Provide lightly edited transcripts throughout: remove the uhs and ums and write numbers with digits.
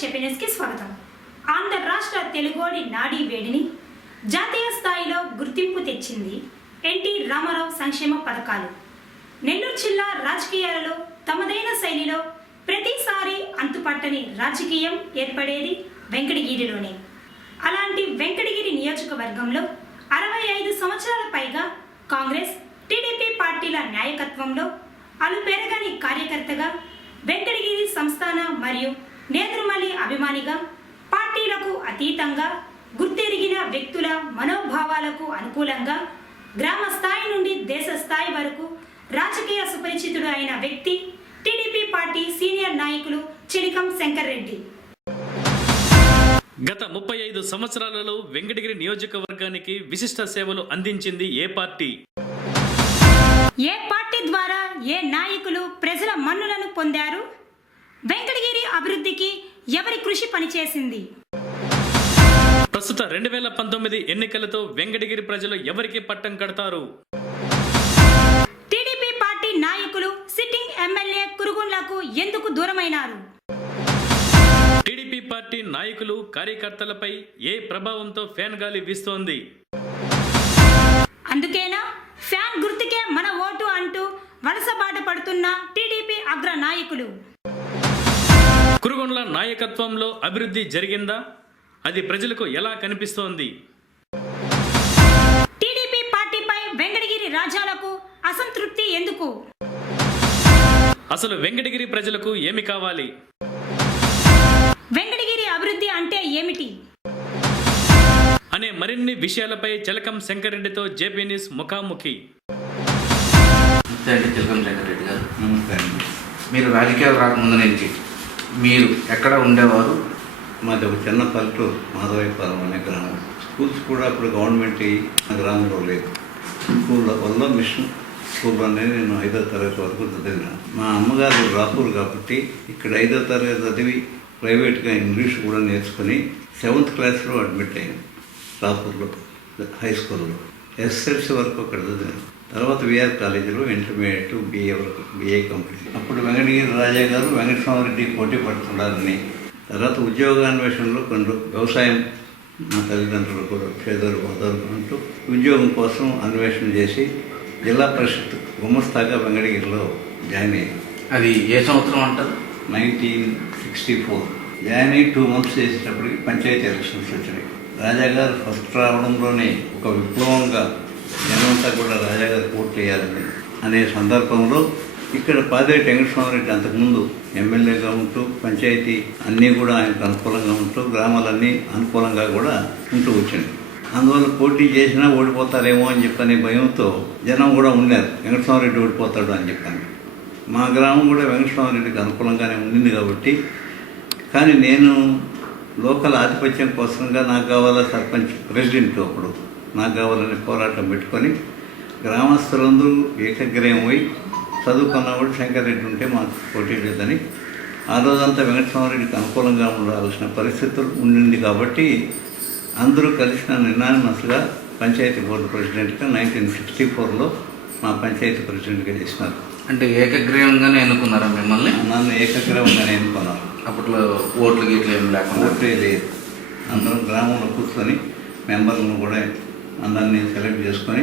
చెప్పినెస్కి స్వాగతం. ఆంధ్ర రాష్ట్ర తెలుగోడి నాడీ వేడిని జాతీయ స్థాయిలో గుర్తింపు తెచ్చింది ఎన్టీ రామారావు సంక్షేమ పథకాలు. నెల్లూరు జిల్లా రాజకీయాలలో తమదైన శైలిలో ప్రతిసారి అంతుపట్టని రాజకీయం ఏర్పడేది వెంకటగిరిలోనే. అలాంటి వెంకటగిరి నియోజకవర్గంలో 65 సంవత్సరాల పైగా కాంగ్రెస్, టీడీపీ పార్టీల నాయకత్వంలో అలుపెరగని కార్యకర్తగా, వెంకటగిరి సంస్థాన మరియు నేదురుమల్లి అభిమానిగా, పార్టీలకు అతీతంగా గుర్తెరిగిన వ్యక్తుల మనోభావాలకు అనుకూలంగా గ్రామ స్థాయి నుండి దేశ స్థాయి వరకు రాజకీయ సుపరిచితుడు అయిన వ్యక్తి టీడీపీ పార్టీ సీనియర్ నాయకులు చిలికం శంకర్ రెడ్డి. గత 35 సంవత్సరాలలో వెంకటగిరి నియోజకవర్గానికి విశిష్ట సేవలు అందించింది ఏ పార్టీ? ఏ పార్టీ ద్వారా ఏ నాయకులు ప్రజల మన్నులను పొందారు? వెంకటగిరి అభివృద్ధికి ఎవరి కృషి పనిచేసింది? ప్రస్తుత 2019 ఎన్నికలతో వెంకటగిరి ప్రజలు ఎవరికి పట్టం కడతారు? టీడీపీ పార్టీ నాయకులు సిట్టింగ్ ఎమ్మెల్యే కురుగుండ్లకు ఎందుకు దూరమైనారు? టీడీపీ పార్టీ నాయకులు, కార్యకర్తలపై ఏ ప్రభావంతో ఫ్యాన్ గాలి వీస్తోంది? అందుకేనా ఫ్యాన్ గుర్తుకే మన ఓటు అంటూ వలసబాట పడుతున్న టీడీపీ అగ్ర నాయకులు. కురుగుండ్ల నాయకత్వంలో అభివృద్ధి జరిగిందా? అది ప్రజలకు ఎలా కనిపిస్తోంది? టీడీపీ పార్టీపై వెంకటగిరి రాజాలకు అసంతృప్తి ఎందుకు? అసలు వెంకటగిరి ప్రజలకు ఏమి కావాలి? వెంకటగిరి అభివృద్ధి అంటే ఏమిటి అనే మరిన్ని విషయాలపై చిలకం శంకర్ రెడ్డితో జేపీ న్యూస్ ముఖాముఖి. చిలకం శంకర్ రెడ్డి గారు, నమస్తే అండి. మీరు రాజకీయాలు రాకముందు నుంచి మీరు ఎక్కడ ఉండేవారు? మాది ఒక చిన్న పల్లెటూరు, మాధవైపాలెం అనే గ్రామం. స్కూల్స్ కూడా అప్పుడు గవర్నమెంట్ ఆ గ్రామంలో లేదు. స్కూల్లో వల్ల మిషన్ స్కూల్లోనే నేను 5వ తరగతి వరకు చదివినాను. మా అమ్మగారు రాపూర్ కాబట్టి ఇక్కడ 5వ తరగతి చదివి ప్రైవేట్గా ఇంగ్లీష్ కూడా నేర్చుకుని 7th క్లాస్లో అడ్మిట్ అయ్యాను రాపూర్లో హై స్కూల్లో. ఎస్ఎస్ఎల్సీ వరకు అక్కడ చదివాను. తర్వాత విఆర్ కాలేజీలో ఇంటర్మీడియట్ బిఏ వరకు బిఏ కంప్లీట్. అప్పుడు వెంకటగిరి రాజా గారు వెంకటస్వామిరెడ్డి పోటీ పడుతున్నారని, తర్వాత ఉద్యోగాన్వేషణలో కొన్ని వ్యవసాయం మా తల్లిదండ్రులు కూడా పేదలు వదలు అంటూ ఉద్యోగం కోసం అన్వేషణ చేసి జిల్లా పరిషత్ గుమస్తాగా వెంకటగిరిలో జాయిన్ అయ్యాను. అది ఏ సంవత్సరం అంటారు? 1964 జాయిన్ అయ్యి 2 months చేసేటప్పటికి పంచాయతీ ఎలక్షన్స్ వచ్చినాయి. రాజాగారు ఫస్ట్ రావడంలోనే ఒక విప్లవంగా జనమంతా కూడా రాజాగారు పోటీ చేయాలని అనే సందర్భంలో ఇక్కడ పాదేటి వెంకటస్వామిరెడ్డి అంతకుముందు ఎమ్మెల్యేగా ఉంటూ పంచాయతీ అన్నీ కూడా ఆయనకు అనుకూలంగా ఉంటూ గ్రామాలన్నీ అనుకూలంగా కూడా ఉంటూ వచ్చింది. అందువల్ల పోటీ చేసినా ఓడిపోతారేమో అని చెప్పనే భయంతో జనం కూడా ఉన్నారు, వెంకటస్వామిరెడ్డి ఓడిపోతాడు అని చెప్పాను. మా గ్రామం కూడా వెంకటస్వామిరెడ్డికి అనుకూలంగానే ఉండింది కాబట్టి, కానీ నేను లోకల్ ఆధిపత్యం కోసంగా నాకు కావాలా సర్పంచ్ ప్రెసిడెంట్ అప్పుడు నాకు కావాలని పోరాటం పెట్టుకొని గ్రామస్తులందరూ ఏకగ్రహం పోయి చదువుకున్నవాడు శంకర్ రెడ్డి ఉంటే మాకు పోటీ లేదని ఆ రోజంతా వెంకటస్వామిరెడ్డికి అనుకూలంగా ఉండాల్సిన పరిస్థితులు ఉండింది కాబట్టి అందరూ కలిసి నన్ను యునానిమస్గా పంచాయతీ బోర్డు ప్రెసిడెంట్గా 1964లో మా పంచాయతీ ప్రెసిడెంట్గా చేసినారు. అంటే ఏకగ్రీవంగానే ఎన్నుకున్నారా మిమ్మల్ని? నన్ను ఏకగ్రీవంగానే ఎన్నుకున్నారు. అప్పట్లో ఓట్లు గీట్లు ఏమి లేకుండా? ఓటే లేదు. అందరం గ్రామంలో కూర్చొని మెంబర్లను కూడా అందరినీ సెలెక్ట్ చేసుకొని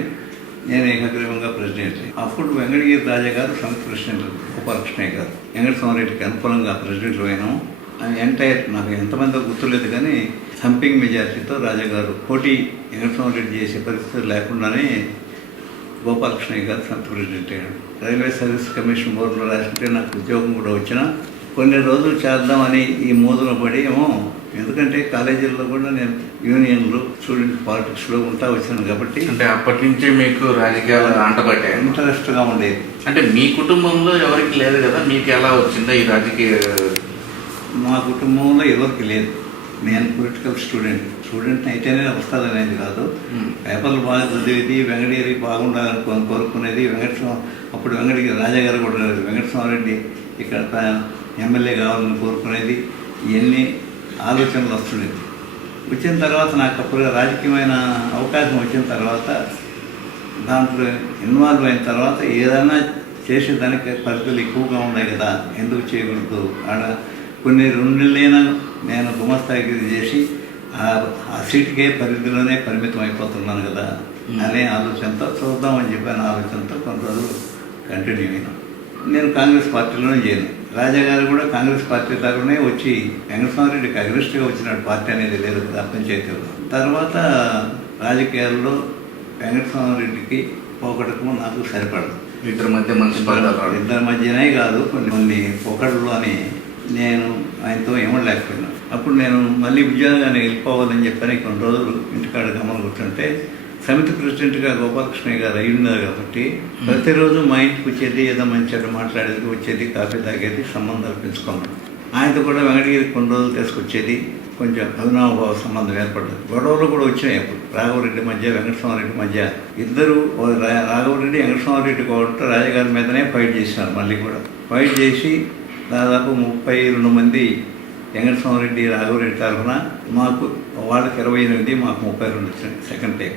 నేను ఏకగ్రీవంగా ప్రెసిడెంట్. అప్పుడు వెంకటగిరి రాజా గారు సమితి ప్రెసిడెంట్, గోపాలకృష్ణయ్య గారు వెంకటస్వామిరెడ్డికి అనుకూలంగా ప్రెసిడెంట్లు అయినాము. ఎంటైర్ నాకు ఎంతమందో గుర్తులేదు కానీ థంపింగ్ మెజారిటీతో రాజాగారు పోటీ వెంకటస్వామిరెడ్డి చేసే పరిస్థితి లేకుండానే గోపాలకృష్ణయ్య గారు సమితి ప్రెసిడెంట్ అయ్యాడు. రైల్వే సర్వీస్ కమిషన్ బోర్డులో రాసింటే నాకు ఉద్యోగం కూడా వచ్చిన కొన్ని రోజులు చేద్దామని ఈ మోదులో పడి ఏమో, ఎందుకంటే కాలేజీల్లో కూడా నేను యూనియన్లు స్టూడెంట్ పాలిటిక్స్లో ఉంటా వచ్చాను కాబట్టి. అంటే అప్పటి నుంచి మీకు రాజకీయాలు అంటబట్టే ఇంట్రెస్ట్గా ఉండేది. అంటే మీ కుటుంబంలో ఎవరికి లేదు కదా, మీకు ఎలా వచ్చిందో ఈ రాజకీయ? మా కుటుంబంలో ఎవరికి లేదు. నేను పొలిటికల్ స్టూడెంట్ అయితేనే వస్తుందనేది కాదు. పేపర్లు బాగా చదివేది, వెంకటగిరి బాగుండాలని కోరుకునేది. అప్పుడు వెంకటగిరి రాజాగారు కూడా లేదు, వెంకటస్వామిరెడ్డి ఇక్కడ ఎమ్మెల్యే కావాలని కోరుకునేది. ఇవన్నీ ఆలోచనలు వస్తుండేది. వచ్చిన తర్వాత నాకు అప్పుడు రాజకీయమైన అవకాశం వచ్చిన తర్వాత దాంట్లో ఇన్వాల్వ్ అయిన తర్వాత ఏదైనా చేసేదానికి పరిస్థితులు ఎక్కువగా ఉన్నాయి కదా, ఎందుకు చేయకూడదు, ఆడ కొన్ని 2 నెలలైనా నేను గుమస్తాగిరి చేసి ఆ సీటుకే పరిధిలోనే పరిమితం అయిపోతున్నాను కదా అనే ఆలోచనతో చూద్దామని చెప్పిన ఆలోచనతో కొంత రోజులు కంటిన్యూ అయినా. నేను కాంగ్రెస్ పార్టీలోనే చేరాను. రాజాగారు కూడా కాంగ్రెస్ పార్టీ తరఫునే వచ్చి వెంకటస్వామిరెడ్డికి అగ్రెస్ట్గా వచ్చినట్టు పార్టీ అనేది లేదు కదా పంచాయతీలో. తర్వాత రాజకీయాల్లో వెంకటస్వామిరెడ్డికి పోకడకు నాకు సరిపడదు. ఇద్దరి మధ్య మంచి పడతారు. ఇద్దరి మధ్యనే కాదు కొన్ని పోకడలోని నేను ఆయనతో ఏమలేకపోయినా. అప్పుడు నేను మళ్ళీ ఉద్యోగాన్ని వెళ్ళిపోవాలని చెప్పని కొన్ని రోజులు ఇంటికాడ గమనం కూర్చుంటే సమితి ప్రెసిడెంట్గా గోపాలకృష్ణయ్య గారు అయి ఉన్నారు కాబట్టి ప్రతిరోజు మా ఇంటికి వచ్చేది, ఏదో మంచిగా మాట్లాడేది, వచ్చేది, కాఫీ తాగేది, సంబంధాలు పెంచుకున్నాను. ఆయనతో కూడా వెంకటగిరి కొన్ని రోజులు తీసుకొచ్చేది, కొంచెం అవినాభావ సంబంధం ఏర్పడ్డది. గొడవలు కూడా వచ్చినాయి. అప్పుడు రాఘవరెడ్డి మధ్య, వెంకటస్వామిరెడ్డి మధ్య ఇద్దరు, రాఘవరెడ్డి వెంకటస్వామిరెడ్డి కూడా రాజగారి మీదనే ఫైట్ చేసినారు. మళ్ళీ కూడా ఫైట్ చేసి దాదాపు 32 మంది వెంకటస్వామిరెడ్డి రాఘవరెడ్డి తరఫున మాకు, వాళ్ళకి 28, మాకు 32 వచ్చినాయి సెకండ్ టైం.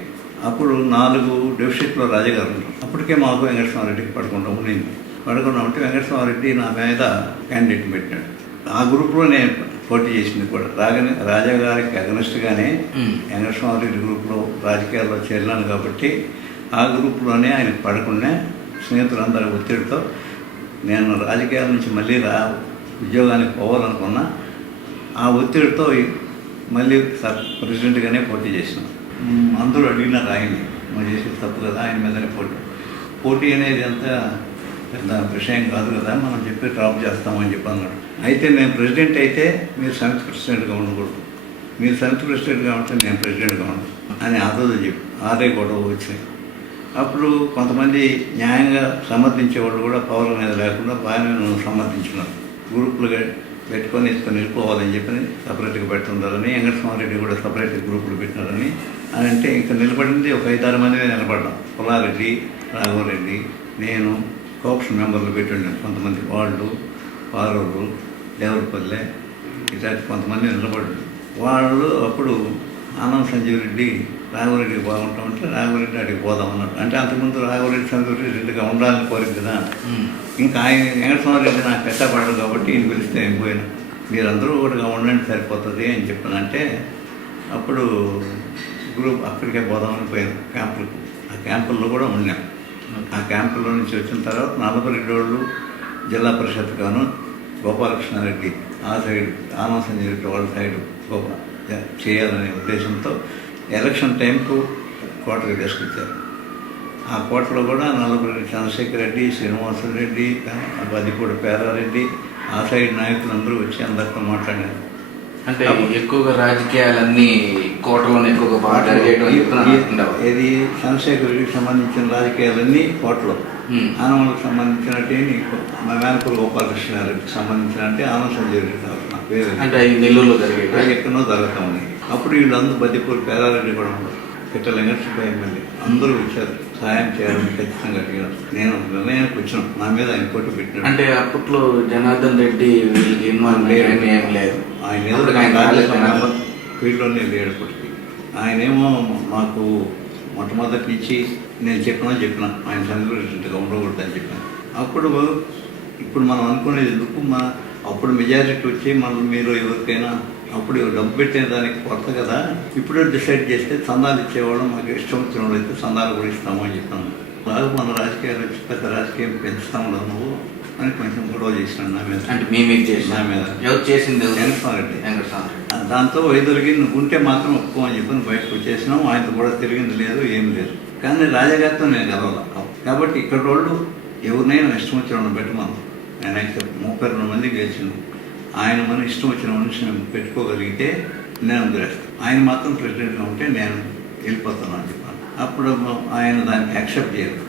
అప్పుడు 4 డిస్ట్రిక్ట్లో రాజగారు ఉంటారు. అప్పటికే మాకు వెంకటస్వామిరెడ్డికి పడకుండా ఉండింది. పడకుండా ఉంటే వెంకటస్వామిరెడ్డి నా మీద క్యాండిడేట్ పెట్టాడు. ఆ గ్రూప్లో నేను పోటీ చేసింది కూడా రాజాగారికి అగనెస్ట్గానే వెంకటస్వామిరెడ్డి గ్రూప్లో రాజకీయాల్లో చేరినాను కాబట్టి ఆ గ్రూప్లోనే ఆయన పడకుండా స్నేహితులందరి ఒత్తిడితో నేను రాజకీయాల నుంచి మళ్ళీ ఉద్యోగానికి పోవాలనుకున్నా. ఆ ఒత్తిడితో మళ్ళీ ప్రెసిడెంట్గానే పోటీ చేసినాను. అందరూ అడిగిన రాయని మనం చేసేది తప్పు కదా, ఆయన మీదనే పోటీ అనేది అంత పెద్ద విషయం కాదు కదా, మనం చెప్పి డ్రాప్ చేస్తామని చెప్పి అన్నాడు. అయితే నేను ప్రెసిడెంట్ అయితే మీరు సమితి ప్రెసిడెంట్గా ఉండకూడదు, మీరు సమితి ప్రెసిడెంట్గా ఉంటే నేను ప్రెసిడెంట్గా ఉండదు అని ఆ రోజు చెప్పి 6 గొడవ వచ్చినాయి. అప్పుడు కొంతమంది న్యాయంగా సమర్థించేవాళ్ళు కూడా పవర్ అనేది లేకుండా బాగానే నన్ను సమర్థించినారు. గ్రూపులుగా పెట్టుకొని వెళ్ళిపోవాలని చెప్పి సపరేట్గా పెడుతుండాలని, వెంకటస్వామిరెడ్డి కూడా సపరేట్గా గ్రూపులు పెట్టినారని అని అంటే ఇంకా నిలబడింది ఒక 5-6 మంది నిలబడ్డాం. పుల్లారెడ్డి, రాఘవరెడ్డి, నేను, కోఆప్షన్ మెంబర్లు పెట్టుండాను కొంతమంది, వాళ్ళు, పారోళ్ళు, దేవరపల్లె, ఇట్లాంటి కొంతమంది నిలబడ్డారు. వాళ్ళు అప్పుడు ఆనంద్ సంజీవ్ రెడ్డి రాఘవరెడ్డికి బాగుంటామంటే రాఘవరెడ్డి అడిగి పోదాం అన్నట్టు. అంటే అంతకుముందు రాఘవరెడ్డి సంజీవరెడ్డి రెండుగా ఉండాలని కోరిక కదా. ఇంకా ఆయన వెంకటస్వామిరెడ్డి నాకు కష్టపడదు కాబట్టి ఈయన పిలిస్తే నేను పోయినా, మీరందరూ ఒకటిగా ఉండండి సరిపోతుంది అని చెప్పానంటే అప్పుడు గ్రూప్ అక్కడికే పోదామని పోయాను క్యాంపులకు. ఆ క్యాంపుల్లో కూడా ఉన్నాం. ఆ క్యాంపుల్లో నుంచి వచ్చిన తర్వాత 40 రోజులు జిల్లా పరిషత్ గాను గోపాలకృష్ణారెడ్డి ఆ సైడ్, ఆనంద్ సంజయ్ రెడ్డి వాళ్ళ సైడ్ చేయాలనే ఉద్దేశంతో ఎలక్షన్ టైంకు కోటకు తీసుకొచ్చారు. ఆ కోటలో కూడా నలుగురు, చంద్రశేఖర్ రెడ్డి, శ్రీనివాసరెడ్డి, బదిపూడి పేరారెడ్డి, ఆ సైడ్ నాయకులందరూ వచ్చి అందరితో మాట్లాడారు. అంటే ఎక్కువగా రాజకీయాలన్నీ కోటలోనే ఎక్కువగా బాగా జరిగేయడం. ఇది చంద్రశేఖర్ రెడ్డికి సంబంధించిన రాజకీయాలన్నీ కోటలో, ఆనందకు సంబంధించినట్టే మా మేనపూర్ గోపాలకృష్ణారెడ్డికి సంబంధించినట్టే ఆనంద్ సంజయ్ రెడ్డి నా పేరు. అంటే నెల్లూరులో జరిగేది ఎక్కడో జరుగుతూ ఉన్నాయి. అప్పుడు వీళ్ళందరూ బద్దిపూర్ పేరారెడ్డి కూడా ఉన్నారు, పిట్ట వెంకటేశ్వర ఎమ్మెల్యే, అందరూ వచ్చారు సాయం చేయాలని ఖచ్చితంగా అడిగారు. నేను నిర్ణయానికి వచ్చినాను, నా మీద ఆయన పోటీ పెట్టినాడు. అంటే అప్పట్లో జనార్దన్ రెడ్డి వీళ్ళకి ఇన్వాల్వ్మెంట్ ఏం లేదు, ఆయన ఫీల్డ్లోనే లేడు ఇప్పటికి. ఆయనేమో మాకు మొట్టమొదటి నుంచి నేను చెప్పిన ఆయన సంఘటనగా ఉండకూడదని చెప్పాను. అప్పుడు ఇప్పుడు మనం అనుకునేది ఎందుకు, అప్పుడు మెజారిటీ వచ్చి మనం మీరు ఎవరికైనా అప్పుడు డబ్బు పెట్టేదానికి కొత్త కదా, ఇప్పుడు డిసైడ్ చేస్తే చందాలు ఇచ్చేవాళ్ళం, మాకు ఇష్టం వచ్చిన వాళ్ళు అయితే చందాలు కూడా ఇస్తాము అని చెప్పాను. బాగా మన రాజకీయాలు వచ్చి పెద్ద రాజకీయం పెంచుతాము నువ్వు అని కొంచెం గొడవ చేసినాడు నా మీద. అంటే మీ మీద చేసి నా మీద ఎవరు చేసింది? వెంకటస్వామిరెడ్డి. దాంతో వైదొలిగి నువ్వు ఉంటే మాత్రం ఒప్పుకో అని చెప్పి బయటకు వచ్చేసినాం. ఆయనతో కూడా తిరిగింది లేదు, ఏం లేదు. కానీ రాజాగారితో నేను గెలవాలి కాబట్టి ఇక్కడ వాళ్ళు ఎవరినైనా ఇష్టం వచ్చిన వాళ్ళని పెట్టమను. నేను అయితే 32 మంది గెలిచింది. ఆయన మన ఇష్టం వచ్చిన మనిషిని పెట్టుకోగలిగితే నేను వదిలేస్తాను, ఆయన మాత్రం ప్రెసిడెంట్గా ఉంటే నేను వెళ్ళిపోతాను అని చెప్పాను. అప్పుడు ఆయన దానికి యాక్సెప్ట్ చేయరు.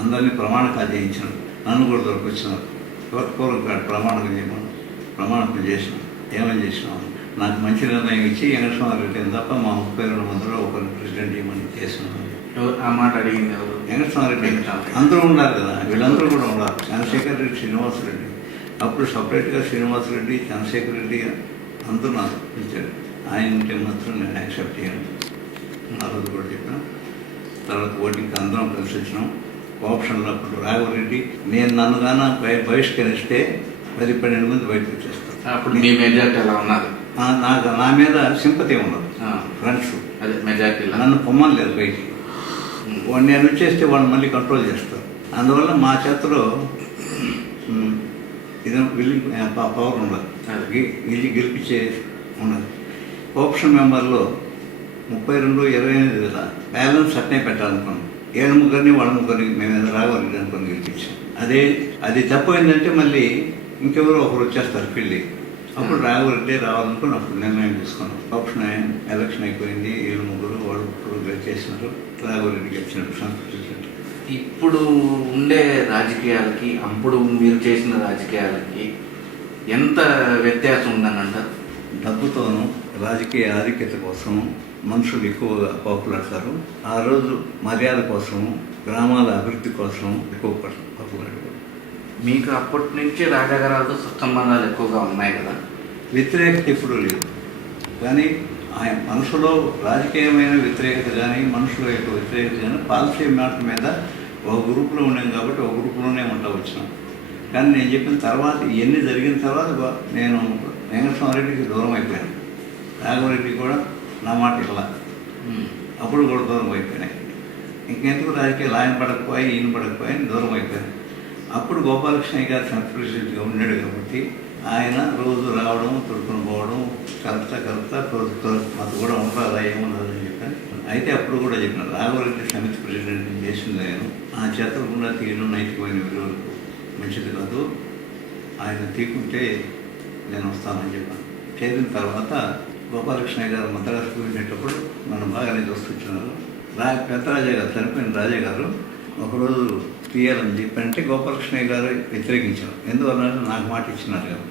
అందరినీ ప్రమాణకాలు చేయించినారు, నన్ను కూడా దొరికొచ్చినారు. ప్రమాణకం చేయమని ప్రమాణకం చేసినాం. ఏమని చేసినాము, నాకు మంచి నిర్ణయం ఇచ్చి వెంకటస్వామిరెడ్డి తప్ప మా 32 మందిలో ఒకరిని ప్రెసిడెంట్ చేయమని చేసినాను. ఆ మాట అడిగింది ఎవరు? వెంకటస్వామిరెడ్డి. అందరూ ఉన్నారు కదా, వీళ్ళందరూ కూడా ఉన్నారు. చంద్రశేఖర్ రెడ్డి, శ్రీనివాసరెడ్డి. అప్పుడు సపరేట్గా శ్రీనివాసరెడ్డి, చంద్రశేఖర్ రెడ్డి అందరూ నాకు పిలిచారు. ఆయన ఉంటే మాత్రం నేను యాక్సెప్ట్ చేయను ఆ రోజు కూడా చెప్పాను. తర్వాత ఓటింగ్కి అందరం కలిసి వచ్చినాం. ఆప్షన్లో అప్పుడు రాఘవరెడ్డి, నేను నన్ను కానీ బహిష్కరిస్తే 10-12 మంది బయటకు వచ్చేస్తాను. అప్పుడు మీ మెజార్టీ ఎలా ఉన్నది? నా మీద సింపతి ఉండదు. ఆ, ఫ్రెండ్స్ అదే మెజార్టీలో నన్ను పొమ్మని లేదు బయటికి. నేను వచ్చేస్తే వాళ్ళు మళ్ళీ కంట్రోల్ చేస్తారు. అందువల్ల మా చేతిలో ఇది పవర్ ఉండదు, ఇది గెలిపించే ఉండదు. ఆప్షన్ మెంబర్లో 32, 28 బ్యాలెన్స్ అట్నే పెట్టాలనుకున్నాం. 7 ముగ్గురిని వాళ్ళ ముగ్గురిని మేము రావాలి అనుకుని గెలిపించాం. అది తప్పైందంటే మళ్ళీ ఇంకెవరో ఒకరు వచ్చేస్తారు ఫీల్డ్. అప్పుడు రాఘవరెడ్డి రావాలనుకుని అప్పుడు నిర్ణయం తీసుకున్నాం. ఆప్షన్ ఎలక్షన్ అయిపోయింది, 7 ముగ్గురు వాళ్ళు గెలిచేసినారు. రాఘవరెడ్డి గెలిచినట్టు సంతృప్తి. ఇప్పుడు ఉండే రాజకీయాలకి అప్పుడు మీరు చేసిన రాజకీయాలకి ఎంత వ్యత్యాసం ఉందని అంటారు? డబ్బుతోనూ రాజకీయ ఆధిక్యత కోసం మనుషులు ఎక్కువగా పాపులాడతారు. ఆ రోజు మర్యాద కోసం, గ్రామాల అభివృద్ధి కోసం ఎక్కువ పాపులాడారు. మీకు అప్పటి నుంచి రాజాగారితో సత్సంబంధాలు ఎక్కువగా ఉన్నాయి కదా? వ్యతిరేకత ఎప్పుడూ లేదు, కానీ ఆయన మనసులో రాజకీయమైన వ్యతిరేకత కానీ మనుషుల యొక్క వ్యతిరేకత కానీ పాలసీ మ్యాటర్ మీద ఒక గ్రూప్లో ఉన్నాం కాబట్టి ఒక గ్రూప్లోనే ఉంటా వచ్చినాం. కానీ నేను చెప్పిన తర్వాత ఇవన్నీ జరిగిన తర్వాత నేను వెంకటస్వామిరెడ్డికి దూరం అయిపోయాను. రాఘవరెడ్డి కూడా నా మాట ఇలా అప్పుడు కూడా దూరం అయిపోయినాయి. ఇంకెందుకు రాజకీయాలు ఆయన పడకపోయి ఈయన పడకపోయి దూరం అయిపోయాను. అప్పుడు గోపాలకృష్ణయ్య గారు సెంట్రల్ ప్రెసిడెంట్గా ఉన్నాడు కాబట్టి ఆయన రోజు రావడం, తొడుకుని పోవడం, కలుపుతా మాకు కూడా ఉండాలా ఏముండదని చెప్పాను. అయితే అప్పుడు కూడా చెప్పిన రాఘవరెడ్డి సమితి ప్రెసిడెంట్ చేసింది నేను. ఆ చేతలు కూడా తీయడం నైతికమైన విలువలకు మంచిది కాదు, ఆయన తీకుంటే నేను వస్తానని చెప్పాను. చేరిన తర్వాత గోపాలకృష్ణయ్య గారు మద్రాసు వెళ్ళేటప్పుడు మనం బాగానే చూస్తున్నారు. పెద్దరాజా గారు చనిపోయిన రాజా గారు ఒకరోజు తీయాలని చెప్పారంటే గోపాలకృష్ణయ్య గారు వ్యతిరేకించారు. ఎందువల్ల నాకు మాట ఇచ్చినారు కదా.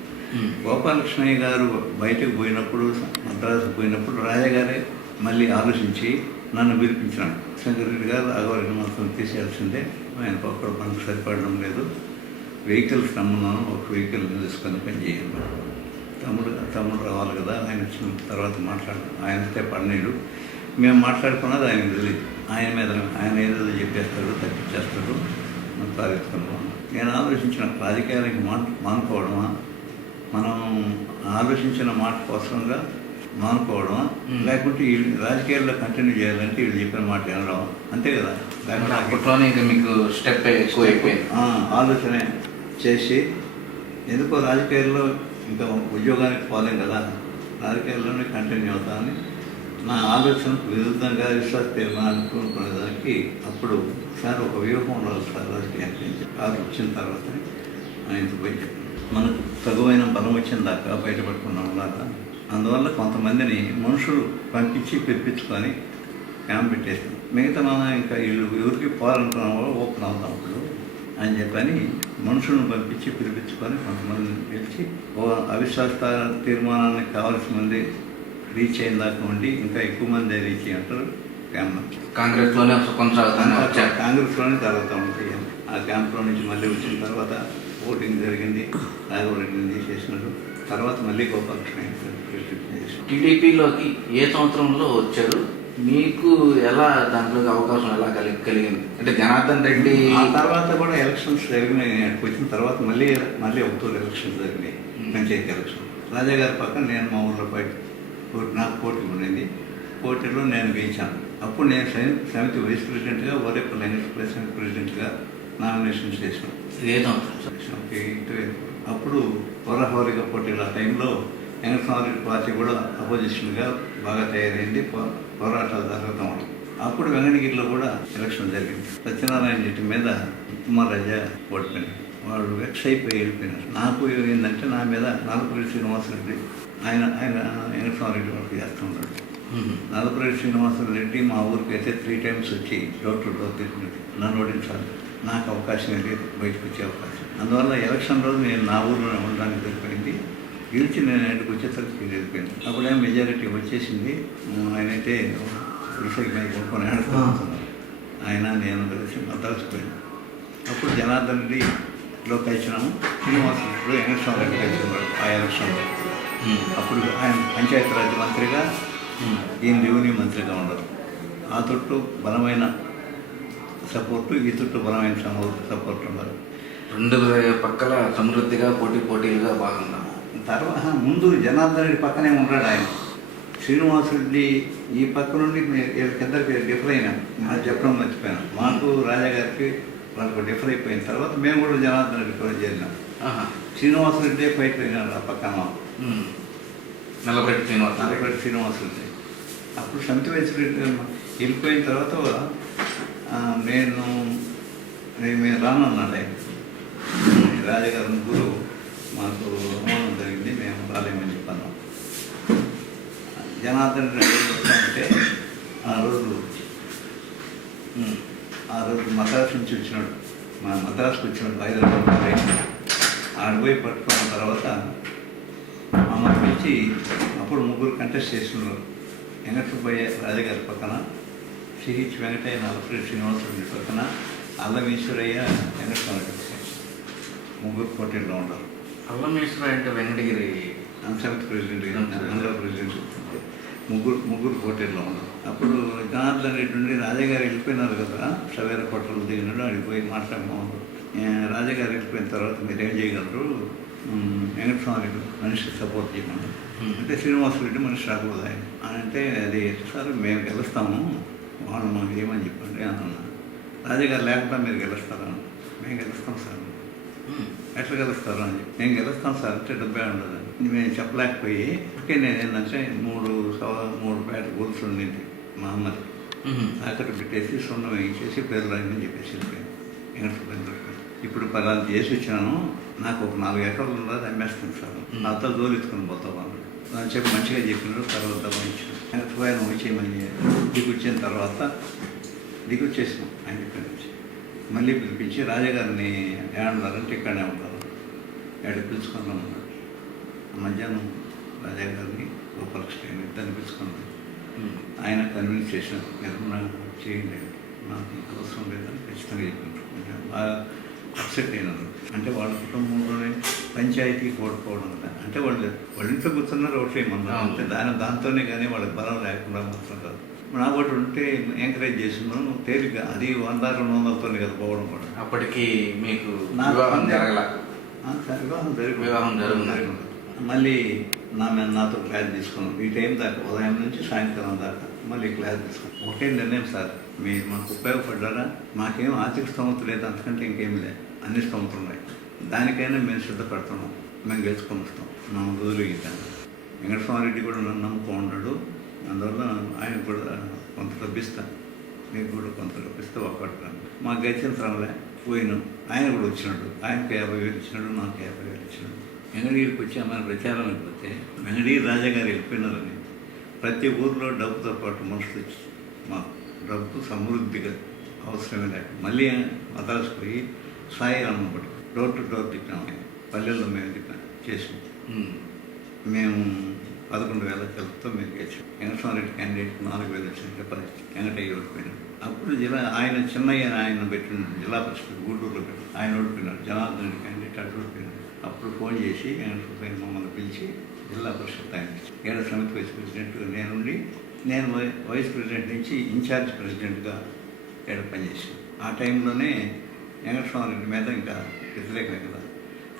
గోపాలకృష్ణయ్య గారు బయటకు పోయినప్పుడు, మద్రాసు పోయినప్పుడు రాజాగారే మళ్ళీ ఆలోచించి నన్ను పిలిపించినాడు. శంకరెడ్డి గారు రాఘవరెడ్డి మాత్రం తీసేయాల్సిందే, ఆయన ఒక్కడు పనికి సరిపడడం లేదు, వెహికల్స్ నమ్మున్నాను, ఒక వెహికల్ తీసుకొని పని చేయండి. తమ్ముడు రావాలి కదా, ఆయన వచ్చిన తర్వాత ఆయన వస్తే పడనీడు. మేము మాట్లాడుకున్నది ఆయనకు తెలియదు. ఆయన ఏదో చెప్పేస్తాడు, తప్పించేస్తాడు, పారెత్తుకున్నాం. నేను ఆలోచించిన రాజకీయాలకి మానుకోవడమా, మనం ఆలోచించిన మాట కోసంగా మానుకోవడమా, లేకుంటే వీళ్ళు రాజకీయాల్లో కంటిన్యూ చేయాలంటే వీళ్ళు చెప్పిన మాట వినడం, అంతే కదా. లేకుంటే అప్పట్లోనే ఇంకా మీకు స్టెప్ ఎక్కువ అయిపోయింది. ఆలోచన చేసి ఎందుకో రాజకీయాల్లో ఇంకా ఉద్యోగానికి పోలేం కదా, రాజకీయాల్లోనే కంటిన్యూ అవుతామని నా ఆలోచనకు విరుద్ధంగా విశ్వాస తీర్మానానికి అనుకునేదానికి అప్పుడు సార్ ఒక వ్యూహం ఉండాలి సార్ రాజకీయానికి కాదు వచ్చిన తర్వాత ఆయనతో పోయి చెప్పాను. మనకు తగువైన బలం వచ్చిన దాకా బయటపడుకున్నాం దాకా. అందువల్ల కొంతమందిని మనుషులు పంపించి పిలిపించుకొని క్యాంప్ పెట్టేస్తాం. మిగతా మనం ఇంకా వీళ్ళు ఎవరికి పోవాలనుకున్నామో ఓపెన్ అవుతాం అప్పుడు అని చెప్పని మనుషులను పంపించి పిలిపించుకొని కొంతమందిని పిలిచి అవిశ్వాస తీర్మానానికి కావాల్సిన మంది రీచ్ అయిన దాకా ఉండి ఇంకా ఎక్కువ మంది రీచ్ అంటారు క్యాంప్. కాంగ్రెస్లోనే కొనసాగుతాను, కాంగ్రెస్లోనే జరుగుతూ ఉంటాయి. ఆ క్యాంప్లో నుంచి మళ్ళీ వచ్చిన తర్వాత ఓటింగ్ జరిగింది, రాఘవరెడ్డిని తీసేసినారు. తర్వాత మళ్ళీ గోపాలకృష్ణ టీడీపీలోకి ఏ సంవత్సరంలో వచ్చారు? మీకు ఎలా దాంట్లోకి అవకాశం ఎలా కలిగింది? అంటే జనార్దన్ రెడ్డి ఆ తర్వాత కూడా ఎలక్షన్స్ జరిగినాయి. వచ్చిన తర్వాత మళ్ళీ ఒకటో ఎలక్షన్స్ జరిగినాయి, పంచాయతీ ఎలక్షన్. రాజా గారి పక్కన నేను మా ఊళ్ళో నాకు పోటీ ఉండేది. పోటీలో నేను గెలిచాను. అప్పుడు నేను సమితి వైస్ ప్రెసిడెంట్గా, ఓరేపల్లి వెంకటేశ్వర సమితి ప్రెసిడెంట్గా నామినేషన్ చేసినాం. అప్పుడు హోరాహోరీగా పోటీల టైంలో వెంకటస్వామిరెడ్డి పార్టీ కూడా అపోజిషన్గా బాగా తయారైంది, పోరాటాలు జరుగుతూ ఉంటాయి. అప్పుడు వెంకటగిరిలో కూడా ఎలక్షన్ జరిగింది. సత్యనారాయణ రెడ్డి మీద ఉమారాజా ఓడిపోయినాడు. వాళ్ళు వెక్స్ అయిపోయి వెళ్ళిపోయినారు. నాకు ఏంటంటే నా మీద నల్లపురెడ్డి శ్రీనివాసరెడ్డి ఆయన వెంకటస్వామిరెడ్డి వాళ్ళకి చేస్తూ ఉన్నాడు. నల్లపురెడ్డి శ్రీనివాసరెడ్డి మా ఊరికి అయితే 3 times వచ్చి డోర్ టు డోర్ తిరిగినట్టు నన్ను ఓడించాలి. నాకు అవకాశం లేదు బయటకు వచ్చే అవకాశం. అందువల్ల ఎలక్షన్ రోజు నేను నా ఊరిలో ఉండడానికి సరిపోయింది. గెలిచి నేను ఇంటికి వచ్చేసరికి వెళ్ళిపోయింది. అప్పుడే మెజారిటీ వచ్చేసింది. ఆయనైతే పురుషుల మీద కొనుక్కొని ఆడుకుంటున్నారు. ఆయన నేను కలిసి మద్రాసుకుపోయాను. అప్పుడు జనార్దన్ రెడ్డిలో కలిసినాము, శ్రీనివాసరెడ్డిలో వెంకటస్వామిరెడ్డి కలిసి ఉన్నాడు ఆ ఎలక్షన్లో. అప్పుడు ఆయన పంచాయతీరాజ్ మంత్రిగా, ఈయన రెవెన్యూ మంత్రిగా ఉండరు. ఆ తొట్టు బలమైన సపోర్టు, ఈ తొట్టు బలమైన సపోర్ట్ ఉన్నారు. 2 పక్కల సమృద్ధిగా పోటీలుగా బాగున్నాం. తర్వాత ముందు జనార్దన్ రెడ్డి పక్కనే ఉన్నాడు ఆయన. శ్రీనివాసరెడ్డి ఈ పక్క నుండి ఇద్దరికి డిఫర్ అయినాం. నాకు చెప్పడం మర్చిపోయాను. మాకు రాజాగారికి వాళ్ళకు డిఫర్ అయిపోయిన తర్వాత మేము కూడా జనార్దన్ రెడ్డి కూడా చేరినాం. శ్రీనివాసరెడ్డి పైకి పోయినాడు ఆ పక్కన మాకు. నల్లపరెడ్డి శ్రీనివాసరెడ్డి అప్పుడు సమితి వయసు వెళ్ళిపోయిన తర్వాత మేము రానన్నాడు ఆయన. రాజాగారు ముగ్గురు మాకు అవమానం జరిగింది, మేము రాలేమని చెప్పాను. జనార్దన్ రెడ్డి అంటే ఆ రోజు మద్రాసు నుంచి వచ్చినాడు. మద్రాసుకు వచ్చినాడు, హైదరాబాద్ ఆడిపోయి పట్టుకున్న తర్వాత మమ్మల్ని పిలిచి అప్పుడు ముగ్గురు కంటెస్ట్ చేస్తున్నారు. వెంకటసుబ్బయ్య రాజగారి పక్కన, సిహెచ్ వెంకటయ్య నల్లపరెడ్డి శ్రీనివాసరెడ్డి పక్కన, అల్లమేశ్వరయ్య వెంకటస్వామి ముగ్గురు పోటీల్లో ఉంటారు. అల్లమేశ్వరయ్య అంటే వెంకటగిరి సమితి ప్రెసిడెంట్, ఆంధ్ర ప్రెసిడెంట్ ముగ్గురు పోటీల్లో ఉన్నారు. అప్పుడు జనార్దన్ రెడ్డి నుండి రాజాగారు వెళ్ళిపోయినారు కదా, సవేర కోటలు దిగినాడు. అడిగిపోయి మాట్లాడినాము. రాజాగారు వెళ్ళిపోయిన తర్వాత మీరు ఏం చేయగలరు, వెంకటస్వామి రెడ్డి మనిషి సపోర్ట్ చేయమన్నారు. అంటే శ్రీనివాసరెడ్డి మనిషి రాకూడదు ఆయన అని అంటే, అది సార్ మేము గెలుస్తాము, వాళ్ళు మాకు ఏమని చెప్పండి అన్న. రాజాగారు లేకుండా మీరు గెలుస్తారా? మేము గెలుస్తాం సార్. ఎట్లా గెలుస్తారు అని చెప్పి, నేను గెలుస్తాను సార్ అంటే డబ్బే ఉండదు. మేము చెప్పలేకపోయి ఓకే నేను ఏంటంటే మూడు బ్యాట్ గోల్స్ ఉండింది మా అమ్మది. అక్కడ పెట్టేసి సున్నం వేయించేసి పేరు రాయమని చెప్పేసి వెళ్ళిపోయాను. ఇప్పుడు పలానా చేసి వచ్చినాను, నాకు ఒక 4 ఎకరాలు ఉన్నది అమ్మేస్తాను సార్, నాతో జోలించుకొని పోతాం అన్నాడు. అని చెప్పి మంచిగా చెప్పినాడు. తర్వాత ఇచ్చాను ఆయన వచ్చేయమని దిగొచ్చిన తర్వాత దిగొచ్చేసాం ఆయన ఇక్కడి నుంచి. మళ్ళీ పిలిపించి రాజాగారిని ఏమన్నారంటే ఇక్కడనే ఉంటారు, ఎక్కడ పిలుచుకున్నామన్నాడు. మధ్యాహ్నం రాజాగారిని గోపాలకృష్ణ ఇద్దరిని పిలుచుకున్నాను. ఆయన కన్విన్స్ చేసినారు, మీరు చేయండి, నాకు అవసరం లేదని ఖచ్చితంగా చెప్పింటారు. బాగా అప్సెట్ అయినారు. అంటే వాళ్ళ కుటుంబంలోనే పంచాయతీ ఓడిపోవడం అంటే వాళ్ళు ఇంట్లో కూర్చున్నారు, ఓట్లు వేయమన్నారు. అంటే దాంతోనే కానీ వాళ్ళకి బలం లేకుండా మాత్రం కాదు. నా ఒకటి ఉంటే ఎంకరేజ్ చేస్తున్నాను తేలిగ్గా. అది 100-200తో కదా పోవడం కూడా. అప్పటికి మీకు వివాహం జరగల. మళ్ళీ నాతో క్లాస్ తీసుకున్నాం. ఈ టైం దాకా ఉదయం నుంచి సాయంకాలం దాకా మళ్ళీ క్లాస్ తీసుకున్నాం. ఒకటే నిర్ణయం సార్, మీరు మాకు ఉపయోగపడ్డారా? మాకేం ఆర్థిక స్తోమత లేదు, అంతకంటే ఇంకేం లేదు, అన్ని స్తోమతలు ఉన్నాయి. దానికైనా మేము సిద్ధపడుతున్నాం, మేము గెలుచుకొని వస్తాం. నా రోజులు ఇద్దాను. వెంకటస్వామి రెడ్డి కూడా నన్ను నమ్ముకో ఉన్నాడు. అందువల్ల ఆయన కూడా కొంత డబ్బిస్తాను, మీకు కూడా కొంత డబ్బిస్తే ఒక్కడుతాను. మాకు గెలిచిన తరలే పోయినాం. ఆయన కూడా వచ్చినాడు, ఆయనకు 50,000 ఇచ్చినాడు, నాకు 50,000 ఇచ్చినాడు. వెంకటగిరికి వచ్చి మన ప్రచారం అయిపోతే వెంకటగిరి రాజాగారు వెళ్ళిపోయినారని ప్రతి ఊర్లో డబ్బుతో పాటు మనుషులు వచ్చి మాకు డబ్బు సమృద్ధిగా అవసరమే లేక మళ్ళీ మద్రాసు పోయి సాయి రమ్మబడి డోర్ టు డోర్ తిప్పాము. పల్లెల్లో మేము తిప్పాం చేసాం. మేము 11,000 కలుపుతో మేము గెలిచాం. వెంకటస్వామి రెడ్డి క్యాండిడేట్ 4,000 వచ్చినట్టు పరిస్థితి. వెంకటయ్య ఓడిపోయినాడు. అప్పుడు ఆయన చిన్నయ్య ఆయన పెట్టినాడు జిల్లా పరిషత్ గూడూరులో పెట్టి, ఆయన ఓడిపోయినాడు. జనార్దన్ రెడ్డి క్యాండిడేట్ అటు ఓడిపోయినాడు. అప్పుడు ఫోన్ చేసి వెంకటస్వామి మమ్మల్ని పిలిచి జిల్లా పరిషత్ ఆయన ఏడ సమితి వైస్ ప్రెసిడెంట్గా నేను వైస్ ప్రెసిడెంట్ నుంచి ఇన్ఛార్జ్ ప్రెసిడెంట్గా ఏడ పనిచేసాను. ఆ టైంలోనే వెంకటస్వామి రెడ్డి మీద ఇంకా వ్యతిరేకమే కదా,